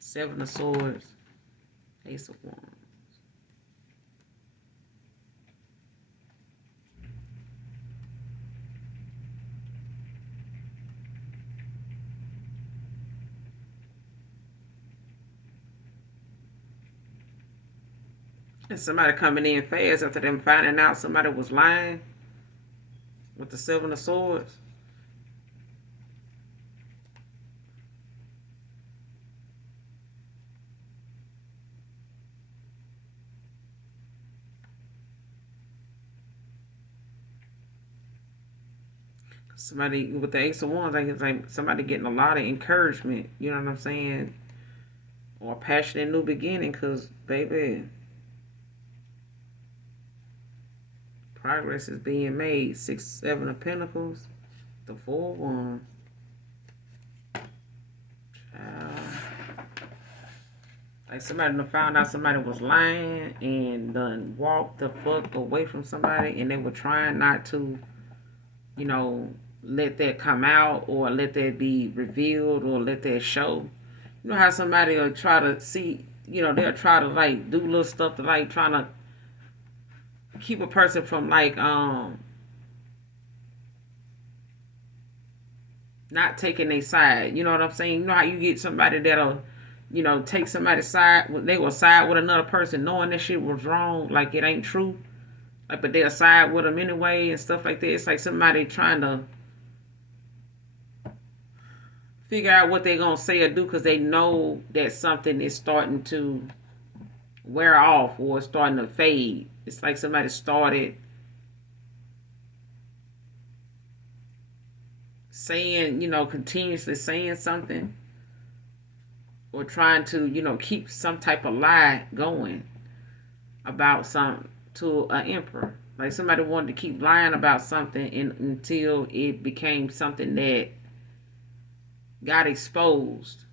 Seven of Swords. Ace of Wands. And somebody coming in fast after them finding out somebody was lying with the Seven of Swords. Somebody with the Ace of Wands, like it's like somebody getting a lot of encouragement, you know what I'm saying? Or passionate new beginning, because, baby, progress is being made. 6, 7 of Pentacles. The 4 of Wands. Like somebody done found out somebody was lying and done walked the fuck away from somebody, and they were trying not to, let that come out or let that be revealed or let that show. You know how somebody will try to see, they'll try to like do little stuff to like trying to keep a person from like not taking their side. You know what I'm saying? You know how you get somebody that'll, take somebody's side. They will side with another person knowing that shit was wrong, like it ain't true. Like, but they'll side with them anyway and stuff like that. It's like somebody trying to figure out what they're going to say or do because they know that something is starting to wear off or it's starting to fade. It's like somebody started saying, continuously saying something or trying to, keep some type of lie going about something to an emperor. Like somebody wanted to keep lying about something until it became something that got exposed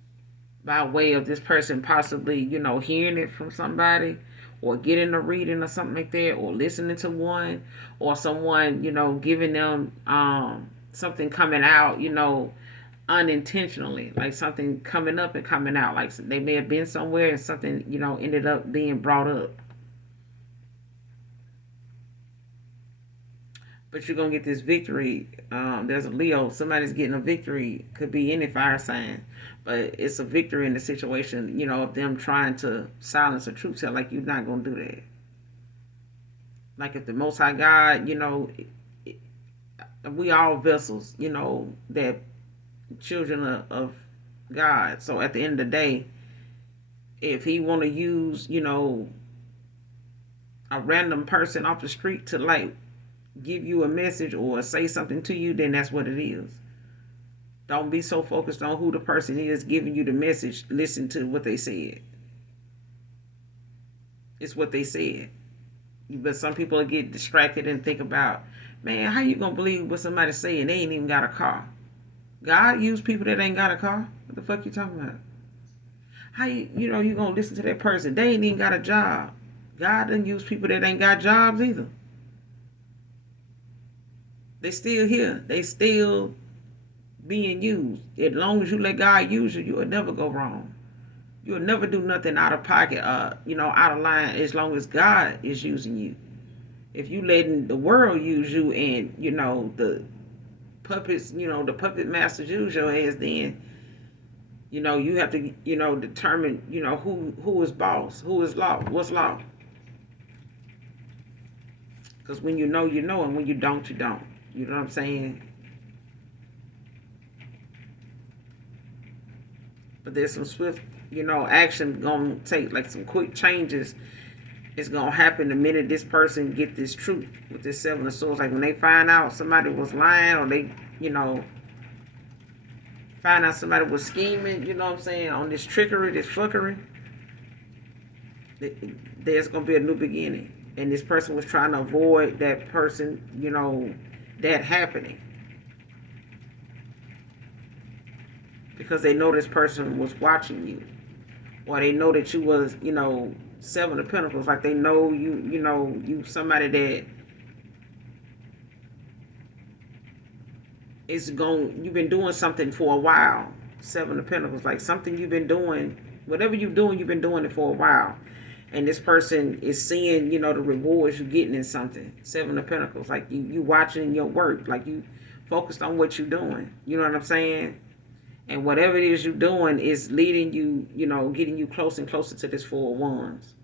by way of this person possibly, hearing it from somebody or getting a reading or something like that or listening to one or someone, giving them something coming out, unintentionally, like something coming up and coming out. Like they may have been somewhere and something, ended up being brought up. But you're gonna get this victory. There's a Leo. Somebody's getting a victory. Could be any fire sign, but it's a victory in the situation. Of them trying to silence a truth teller. Like you're not gonna do that. Like if the Most High God, we all vessels. That children of God. So at the end of the day, if He want to use, a random person off the street to like give you a message or say something to you, then that's what it is. Don't be so focused on who the person is giving you the message. Listen to what they said. It's what they said. But some people get distracted and think about, man, how you gonna believe what somebody saying? They ain't even got a car. God used people that ain't got a car. What the fuck you talking about? How you gonna listen to that person? They ain't even got a job. God doesn't use people that ain't got jobs either. They still here. They still being used. As long as you let God use you, you'll never go wrong. You'll never do nothing out of pocket, out of line, as long as God is using you. If you letting the world use you and, the puppets, the puppet masters use your ass, then, you have to, determine, who is boss, who is law, what's law. Because when you know, and when you don't, you don't. You know what I'm saying? But there's some swift, action gonna take, like some quick changes. It's gonna happen the minute this person get this truth with this Seven of Swords. Like when they find out somebody was lying, or they, find out somebody was scheming, what I'm saying, on this trickery, this fuckery, there's gonna be a new beginning. And this person was trying to avoid that person, that happening. Because they know this person was watching you. Or they know that you was, Seven of Pentacles. Like they know you somebody that you've been doing something for a while. Seven of Pentacles. Like something you've been doing, whatever you're doing, you've been doing it for a while. And this person is seeing, the rewards you're getting in something. Seven of Pentacles. Like you watching your work. Like you focused on what you're doing. You know what I'm saying? And whatever it is you're doing is leading you, getting you closer and closer to this Four of Wands.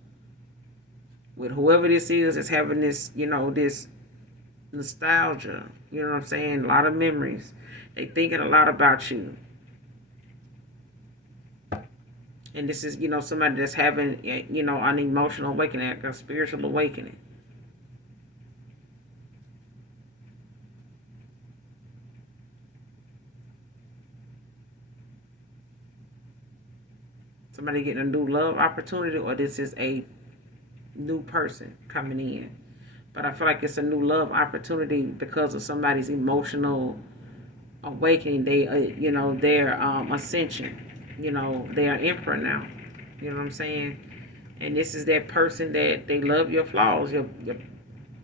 With whoever this is having this, this nostalgia. You know what I'm saying? A lot of memories. They thinking a lot about you. And this is, somebody that's having, an emotional awakening, a spiritual awakening. Somebody getting a new love opportunity, or this is a new person coming in. But I feel like it's a new love opportunity because of somebody's emotional awakening. They, their ascension. They're emperor now. You know what I'm saying? And this is that person that they love your flaws, your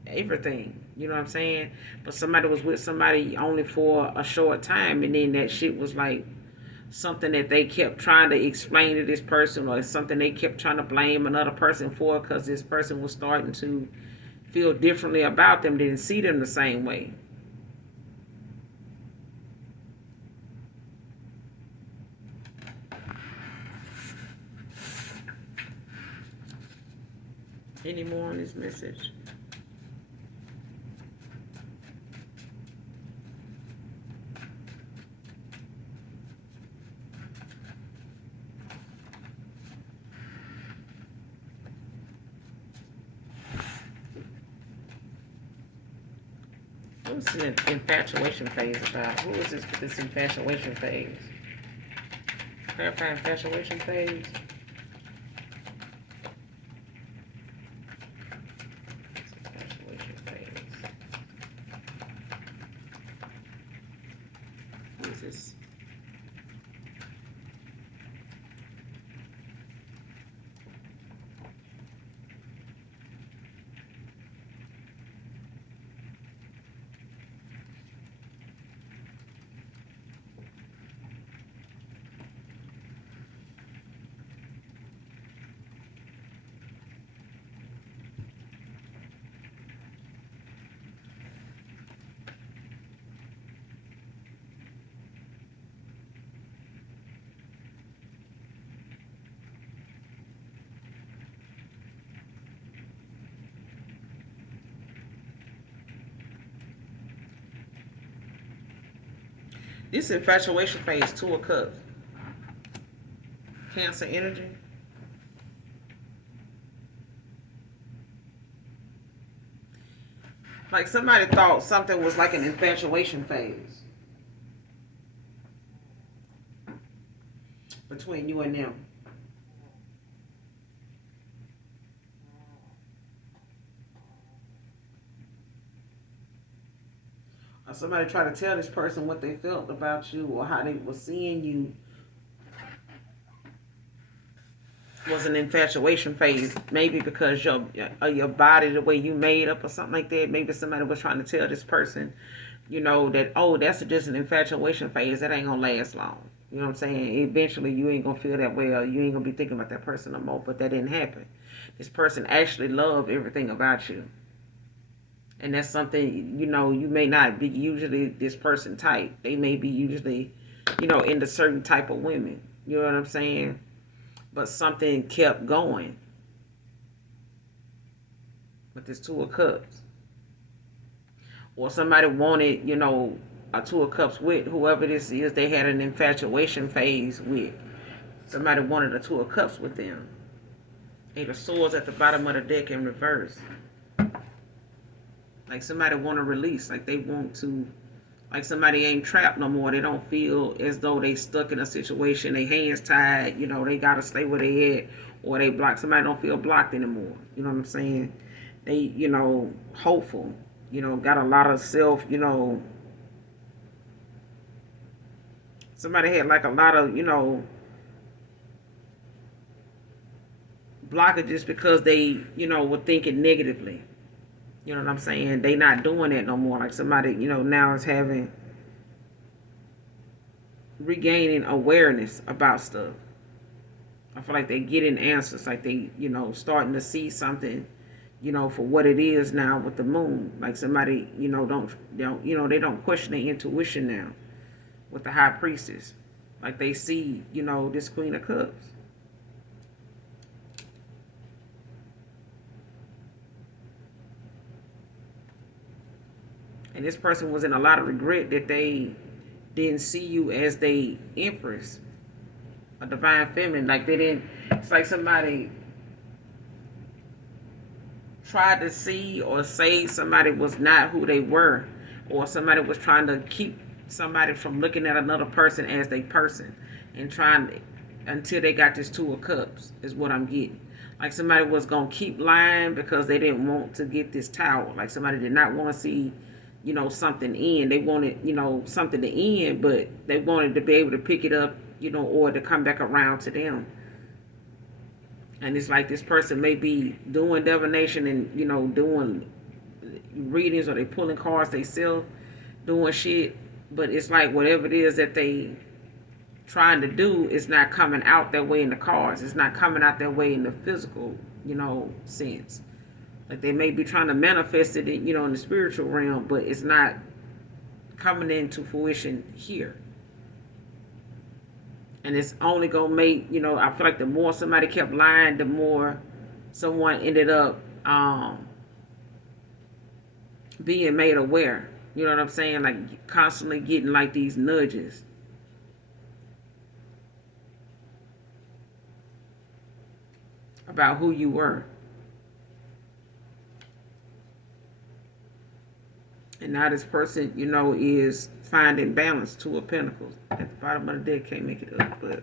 everything. You know what I'm saying? But somebody was with somebody only for a short time, and then that shit was like something that they kept trying to explain to this person, or something they kept trying to blame another person for, because this person was starting to feel differently about them, didn't see them the same way. Any more on this message? is the infatuation phase about? Who is this infatuation phase? Clarify infatuation phase. Infatuation phase. Who is this? This infatuation phase, Two of Cups. Cancer energy. Like somebody thought something was like an infatuation phase between you and them. Or somebody tried to tell this person what they felt about you or how they were seeing you was an infatuation phase. Maybe because your body, the way you made up or something like that. Maybe somebody was trying to tell this person, that, oh, that's just an infatuation phase. That ain't gonna last long. You know what I'm saying? Eventually you ain't gonna feel that way or you ain't gonna be thinking about that person no more. But that didn't happen. This person actually loved everything about you. And that's something, you may not be usually this person type. They may be usually, into certain type of women. You know what I'm saying? But something kept going with this Two of Cups. Or somebody wanted, a Two of Cups with whoever this is they had an infatuation phase with. Somebody wanted a Two of Cups with them. Eight of Swords at the bottom of the deck in reverse. Like somebody want to release. Like they want to, like somebody ain't trapped no more. They don't feel as though they stuck in a situation. They hands tied. They got to stay where they at. Or they blocked. Somebody don't feel blocked anymore. You know what I'm saying? They, hopeful. Got a lot of self, somebody had like a lot of, blockages because they, were thinking negatively. You know what I'm saying? They not doing that no more. Like somebody, now is regaining awareness about stuff. I feel like they getting answers. Like they, starting to see something, for what it is now with the moon. Like somebody, they don't question their intuition now with the High Priestess. Like they see, this Queen of Cups. And this person was in a lot of regret that they didn't see you as they Empress, a divine feminine. Like they didn't, it's like somebody tried to see or say somebody was not who they were. Or somebody was trying to keep somebody from looking at another person as they person. And trying to, until they got this Two of Cups, is what I'm getting. Like somebody was going to keep lying because they didn't want to get this Tower. Like somebody did not want to see something in. They wanted, something to end, but they wanted to be able to pick it up, or to come back around to them. And it's like this person may be doing divination and, doing readings, or they pulling cards they sell, doing shit. But it's like whatever it is that they trying to do is not coming out that way in the cards. It's not coming out that way in the physical, sense. Like they may be trying to manifest it, in the spiritual realm, but it's not coming into fruition here. And it's only gonna make, I feel like the more somebody kept lying, the more someone ended up being made aware. You know what I'm saying? Like constantly getting like these nudges. About who you were. And now this person, is finding balance. Two of Pentacles. At the bottom of the deck, can't make it up, but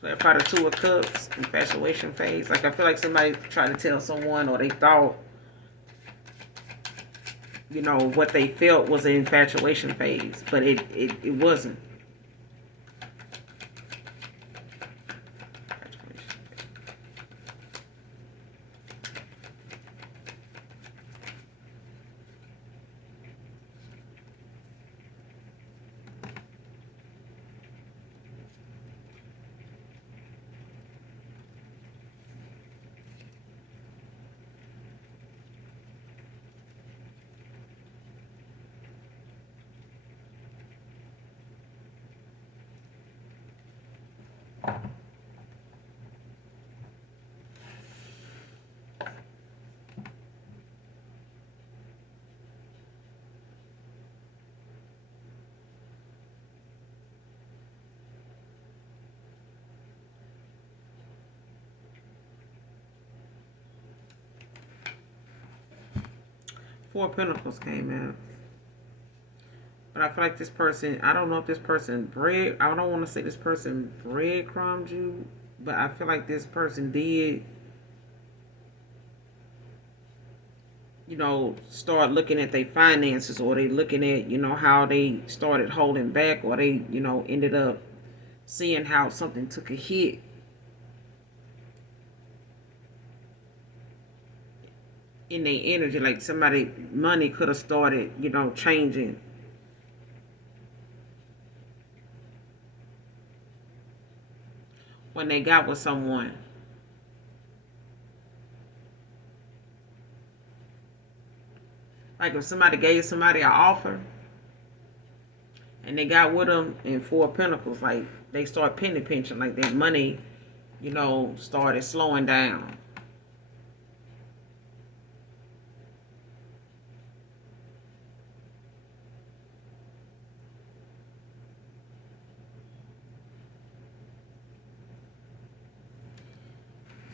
clarify the Two of Cups, infatuation phase. Like, I feel like somebody tried to tell someone, or they thought, what they felt was an infatuation phase, but it wasn't. Four of Pentacles came out. But I feel like this person, I don't know if this person I don't want to say this person breadcrumbed you, but I feel like this person did, start looking at their finances, or they looking at, how they started holding back, or they, ended up seeing how something took a hit. In their energy, like somebody money could have started, changing. When they got with someone. Like if somebody gave somebody an offer and they got with them in Four of Pentacles, like they start penny pinching, like their money, started slowing down.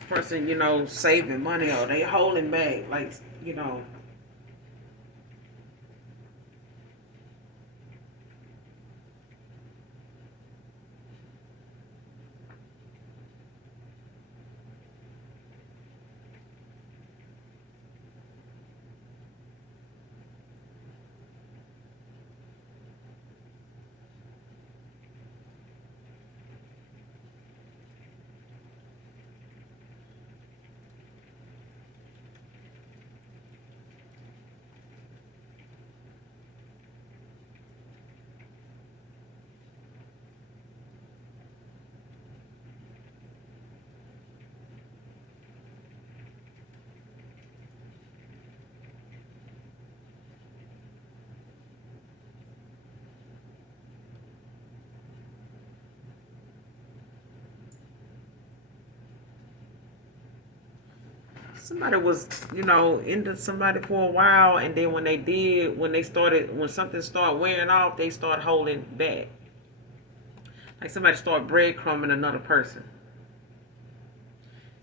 Person, saving money, or they holding back, like, somebody was, into somebody for a while, and then when when something started wearing off, they start holding back. Like somebody started breadcrumbing another person.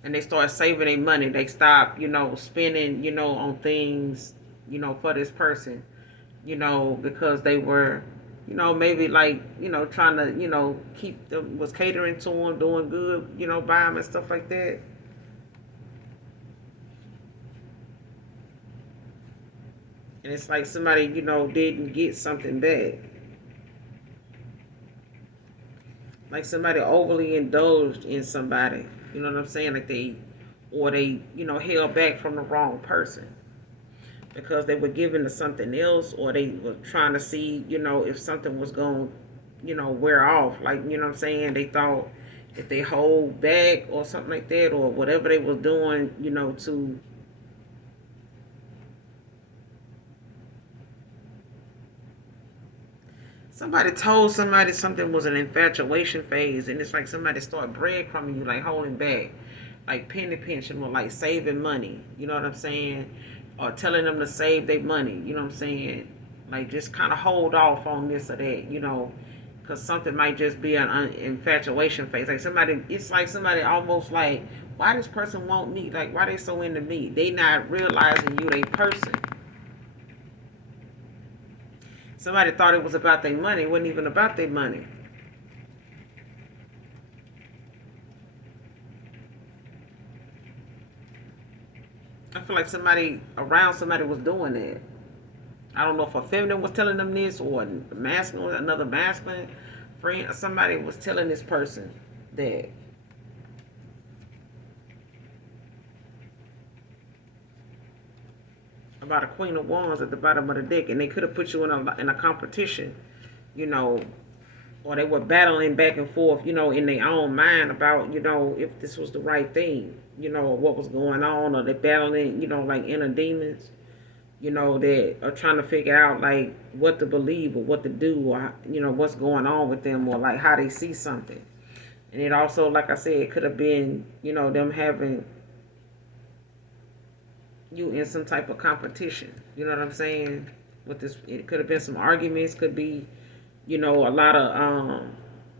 And they start saving their money. They stop, spending, on things, for this person, because they were, maybe like, trying to, keep them, was catering to them, doing good, by them and stuff like that. And it's like somebody, didn't get something back. Like somebody overly indulged in somebody. You know what I'm saying? Like they held back from the wrong person. Because they were given to something else, or they were trying to see, if something was going, wear off. Like, you know what I'm saying? They thought if they hold back or something like that, or whatever they was doing, to somebody told somebody something was an infatuation phase, and it's like somebody started breadcrumbing you, like holding back, like penny pinching, or like saving money. You know what I'm saying? Or telling them to save their money. You know what I'm saying? Like just kind of hold off on this or that. Because something might just be an infatuation phase. Like somebody, it's like somebody almost like, why this person want me? Like why they so into me? They not realizing you, they person. Somebody thought it was about their money. It wasn't even about their money. I feel like somebody around somebody was doing that. I don't know if a feminine was telling them this or a masculine, another masculine friend, or somebody was telling this person that. About a queen of wands at the bottom of the deck, and they could have put you in a competition, you know, or they were battling back and forth, in their own mind about, if this was the right thing, or what was going on, or they battling, like inner demons, that are trying to figure out like what to believe or what to do, or what's going on with them, or like how they see something. And it also, like I said, it could have been, them having you in some type of competition. You know what I'm saying? With this, it could have been some arguments. Could be, a lot of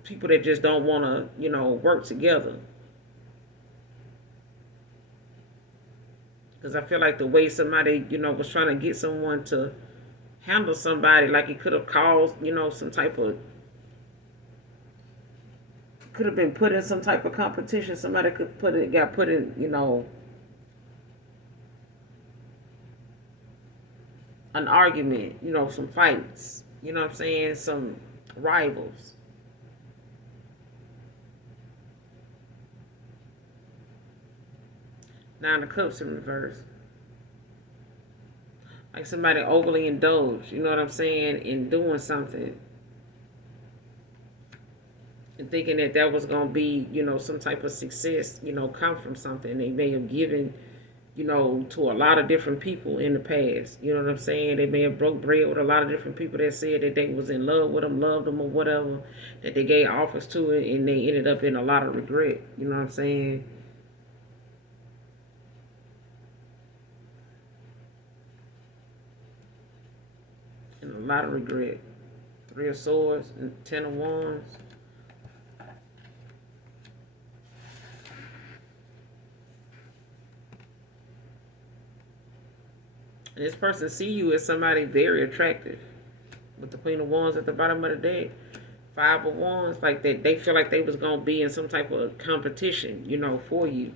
people that just don't want to, work together. Because I feel like the way somebody, was trying to get someone to handle somebody, like it could have caused, some type of, could have been put in some type of competition. Somebody got put in, an argument, some fights, you know what I'm saying, some rivals. Nine of Cups in reverse. Like somebody overly indulged, you know what I'm saying, in doing something and thinking that that was going to be, some type of success, come from something. They may have given, to a lot of different people in the past. You know what I'm saying? They may have broke bread with a lot of different people that said that they was in love with them, loved them, or whatever, that they gave offers to it, and they ended up in a lot of regret. You know what I'm saying? And a lot of regret. Three of Swords and Ten of Wands. And this person see you as somebody very attractive. With the Queen of Wands at the bottom of the deck. Five of Wands, like that, they feel like they was gonna be in some type of competition, for you.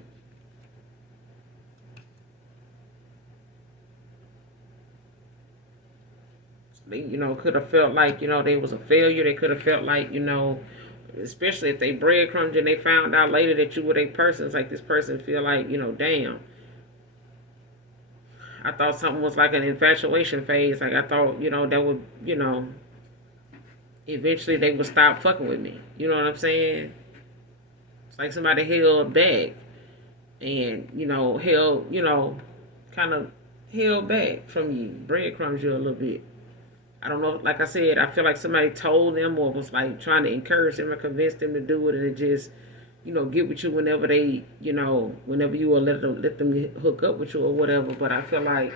They, could have felt like, they was a failure. They could have felt like, especially if they breadcrumbed and they found out later that you were a person. It's like this person feel like, damn. I thought something was like an infatuation phase. Like I thought, that would, eventually they would stop fucking with me. You know what I'm saying? It's like somebody held back and, held, kind of held back from you, breadcrumbs you a little bit. I don't know, like I said, I feel like somebody told them or was like trying to encourage them or convince them to do it, and it just, get with you whenever they, whenever you will let them hook up with you or whatever. But I feel like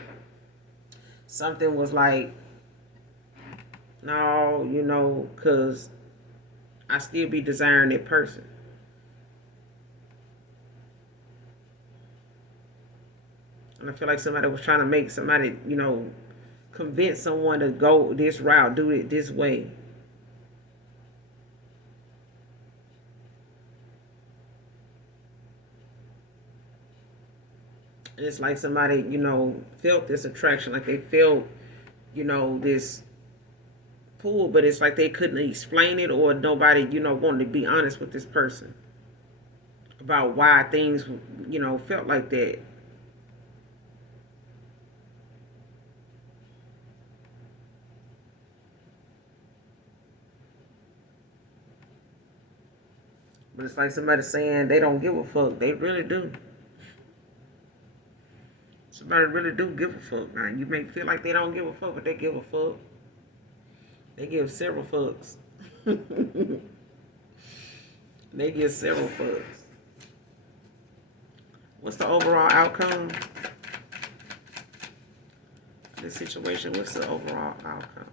something was like, no, because I still be desiring that person. And I feel like somebody was trying to make somebody, convince someone to go this route, do it this way. And it's like somebody, felt this attraction, like they felt, this pull, but it's like they couldn't explain it, or nobody, wanted to be honest with this person about why things, felt like that. But it's like somebody saying they don't give a fuck. They really do. Somebody really do give a fuck. Now, you may feel like they don't give a fuck, but they give a fuck. They give several fucks. They give several fucks. What's the overall outcome? This situation, what's the overall outcome?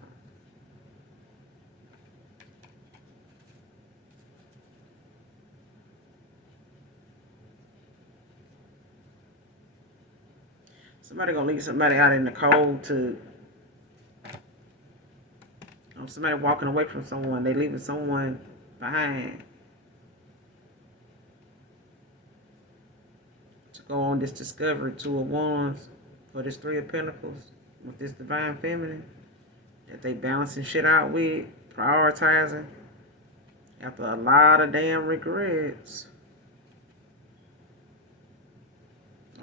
Somebody gonna leave somebody out in the cold to somebody walking away from someone. They leaving someone behind to go on this discovery. Two of Wands for this Three of Pentacles with this Divine Feminine that they balancing shit out with, prioritizing after a lot of damn regrets.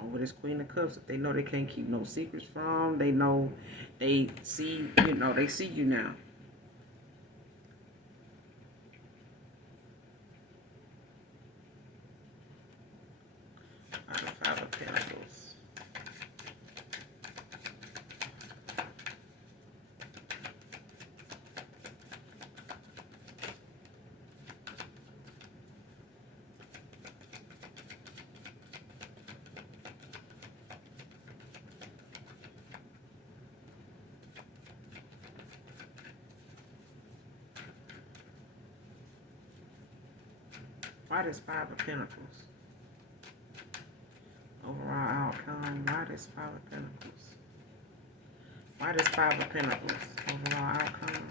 Over this Queen of Cups that they know they can't keep no secrets from. They know they see, they see you now. Out of Five of Pentacles. Why this Five of Pentacles? Overall outcome. Why this Five of Pentacles? Why this Five of Pentacles? Overall outcome.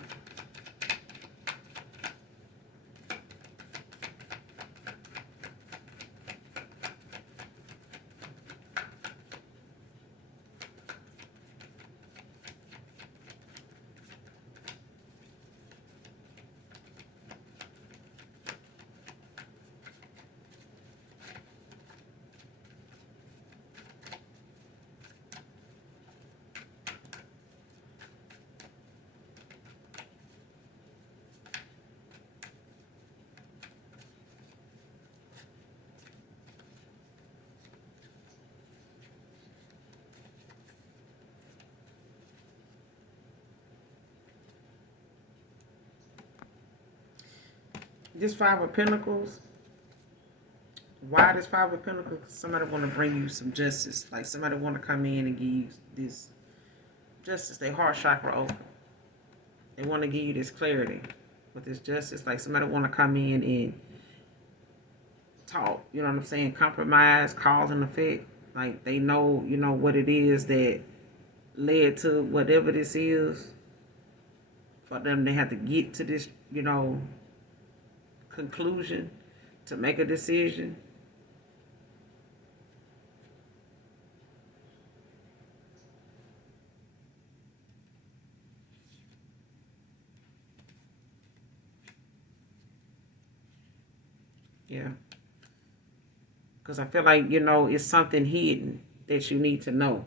This Five of Pentacles. Why this Five of Pentacles? Because somebody want to bring you some justice. Like somebody want to come in and give you this justice. Their heart chakra open. They want to give you this clarity with this justice. Like somebody want to come in and talk. You know what I'm saying? Compromise, cause and effect. Like they know, what it is that led to whatever this is. For them, they have to get to this, conclusion to make a decision. Yeah. Because I feel like, it's something hidden that you need to know.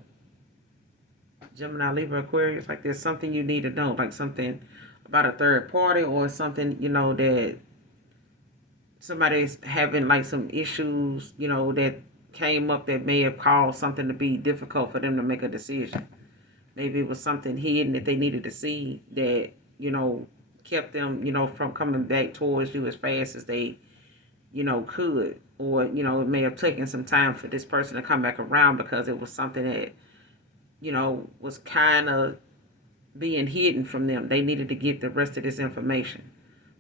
Gemini, Libra, Aquarius, like there's something you need to know. Like something about a third party or something, that somebody's having like some issues, that came up that may have caused something to be difficult for them to make a decision. Maybe it was something hidden that they needed to see that, kept them, from coming back towards you as fast as they, could. Or, it may have taken some time for this person to come back around because it was something that, was kind of being hidden from them. They needed to get the rest of this information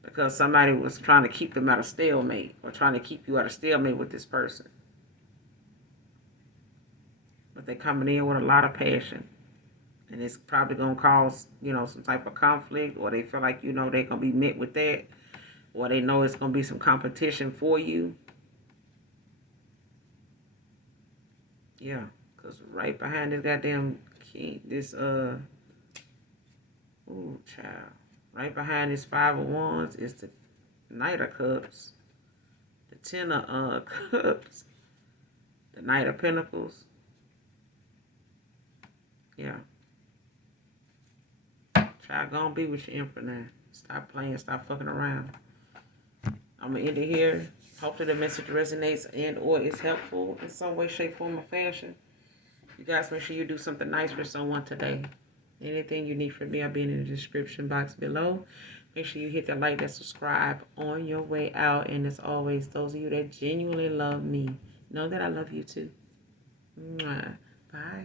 because somebody was trying to keep them out of stalemate or trying to keep you out of stalemate with this person. But they're coming in with a lot of passion. And it's probably going to cause, some type of conflict, or they feel like, they're going to be met with that, or they know it's going to be some competition for you. Yeah, because right behind this goddamn king, this, ooh, child. Right behind this Five of Wands is the Knight of Cups, the Ten of Cups, the Knight of Pentacles. Yeah. Child, gonna be with your Emperor now. Stop playing, stop fucking around. I'm gonna end it here. Hopefully the message resonates and or is helpful in some way, shape, form, or fashion. You guys make sure you do something nice for someone today. Anything you need from me, I'll be in the description box below. Make sure you hit the like and subscribe on your way out. And as always, those of you that genuinely love me, know that I love you too. Mwah. Bye.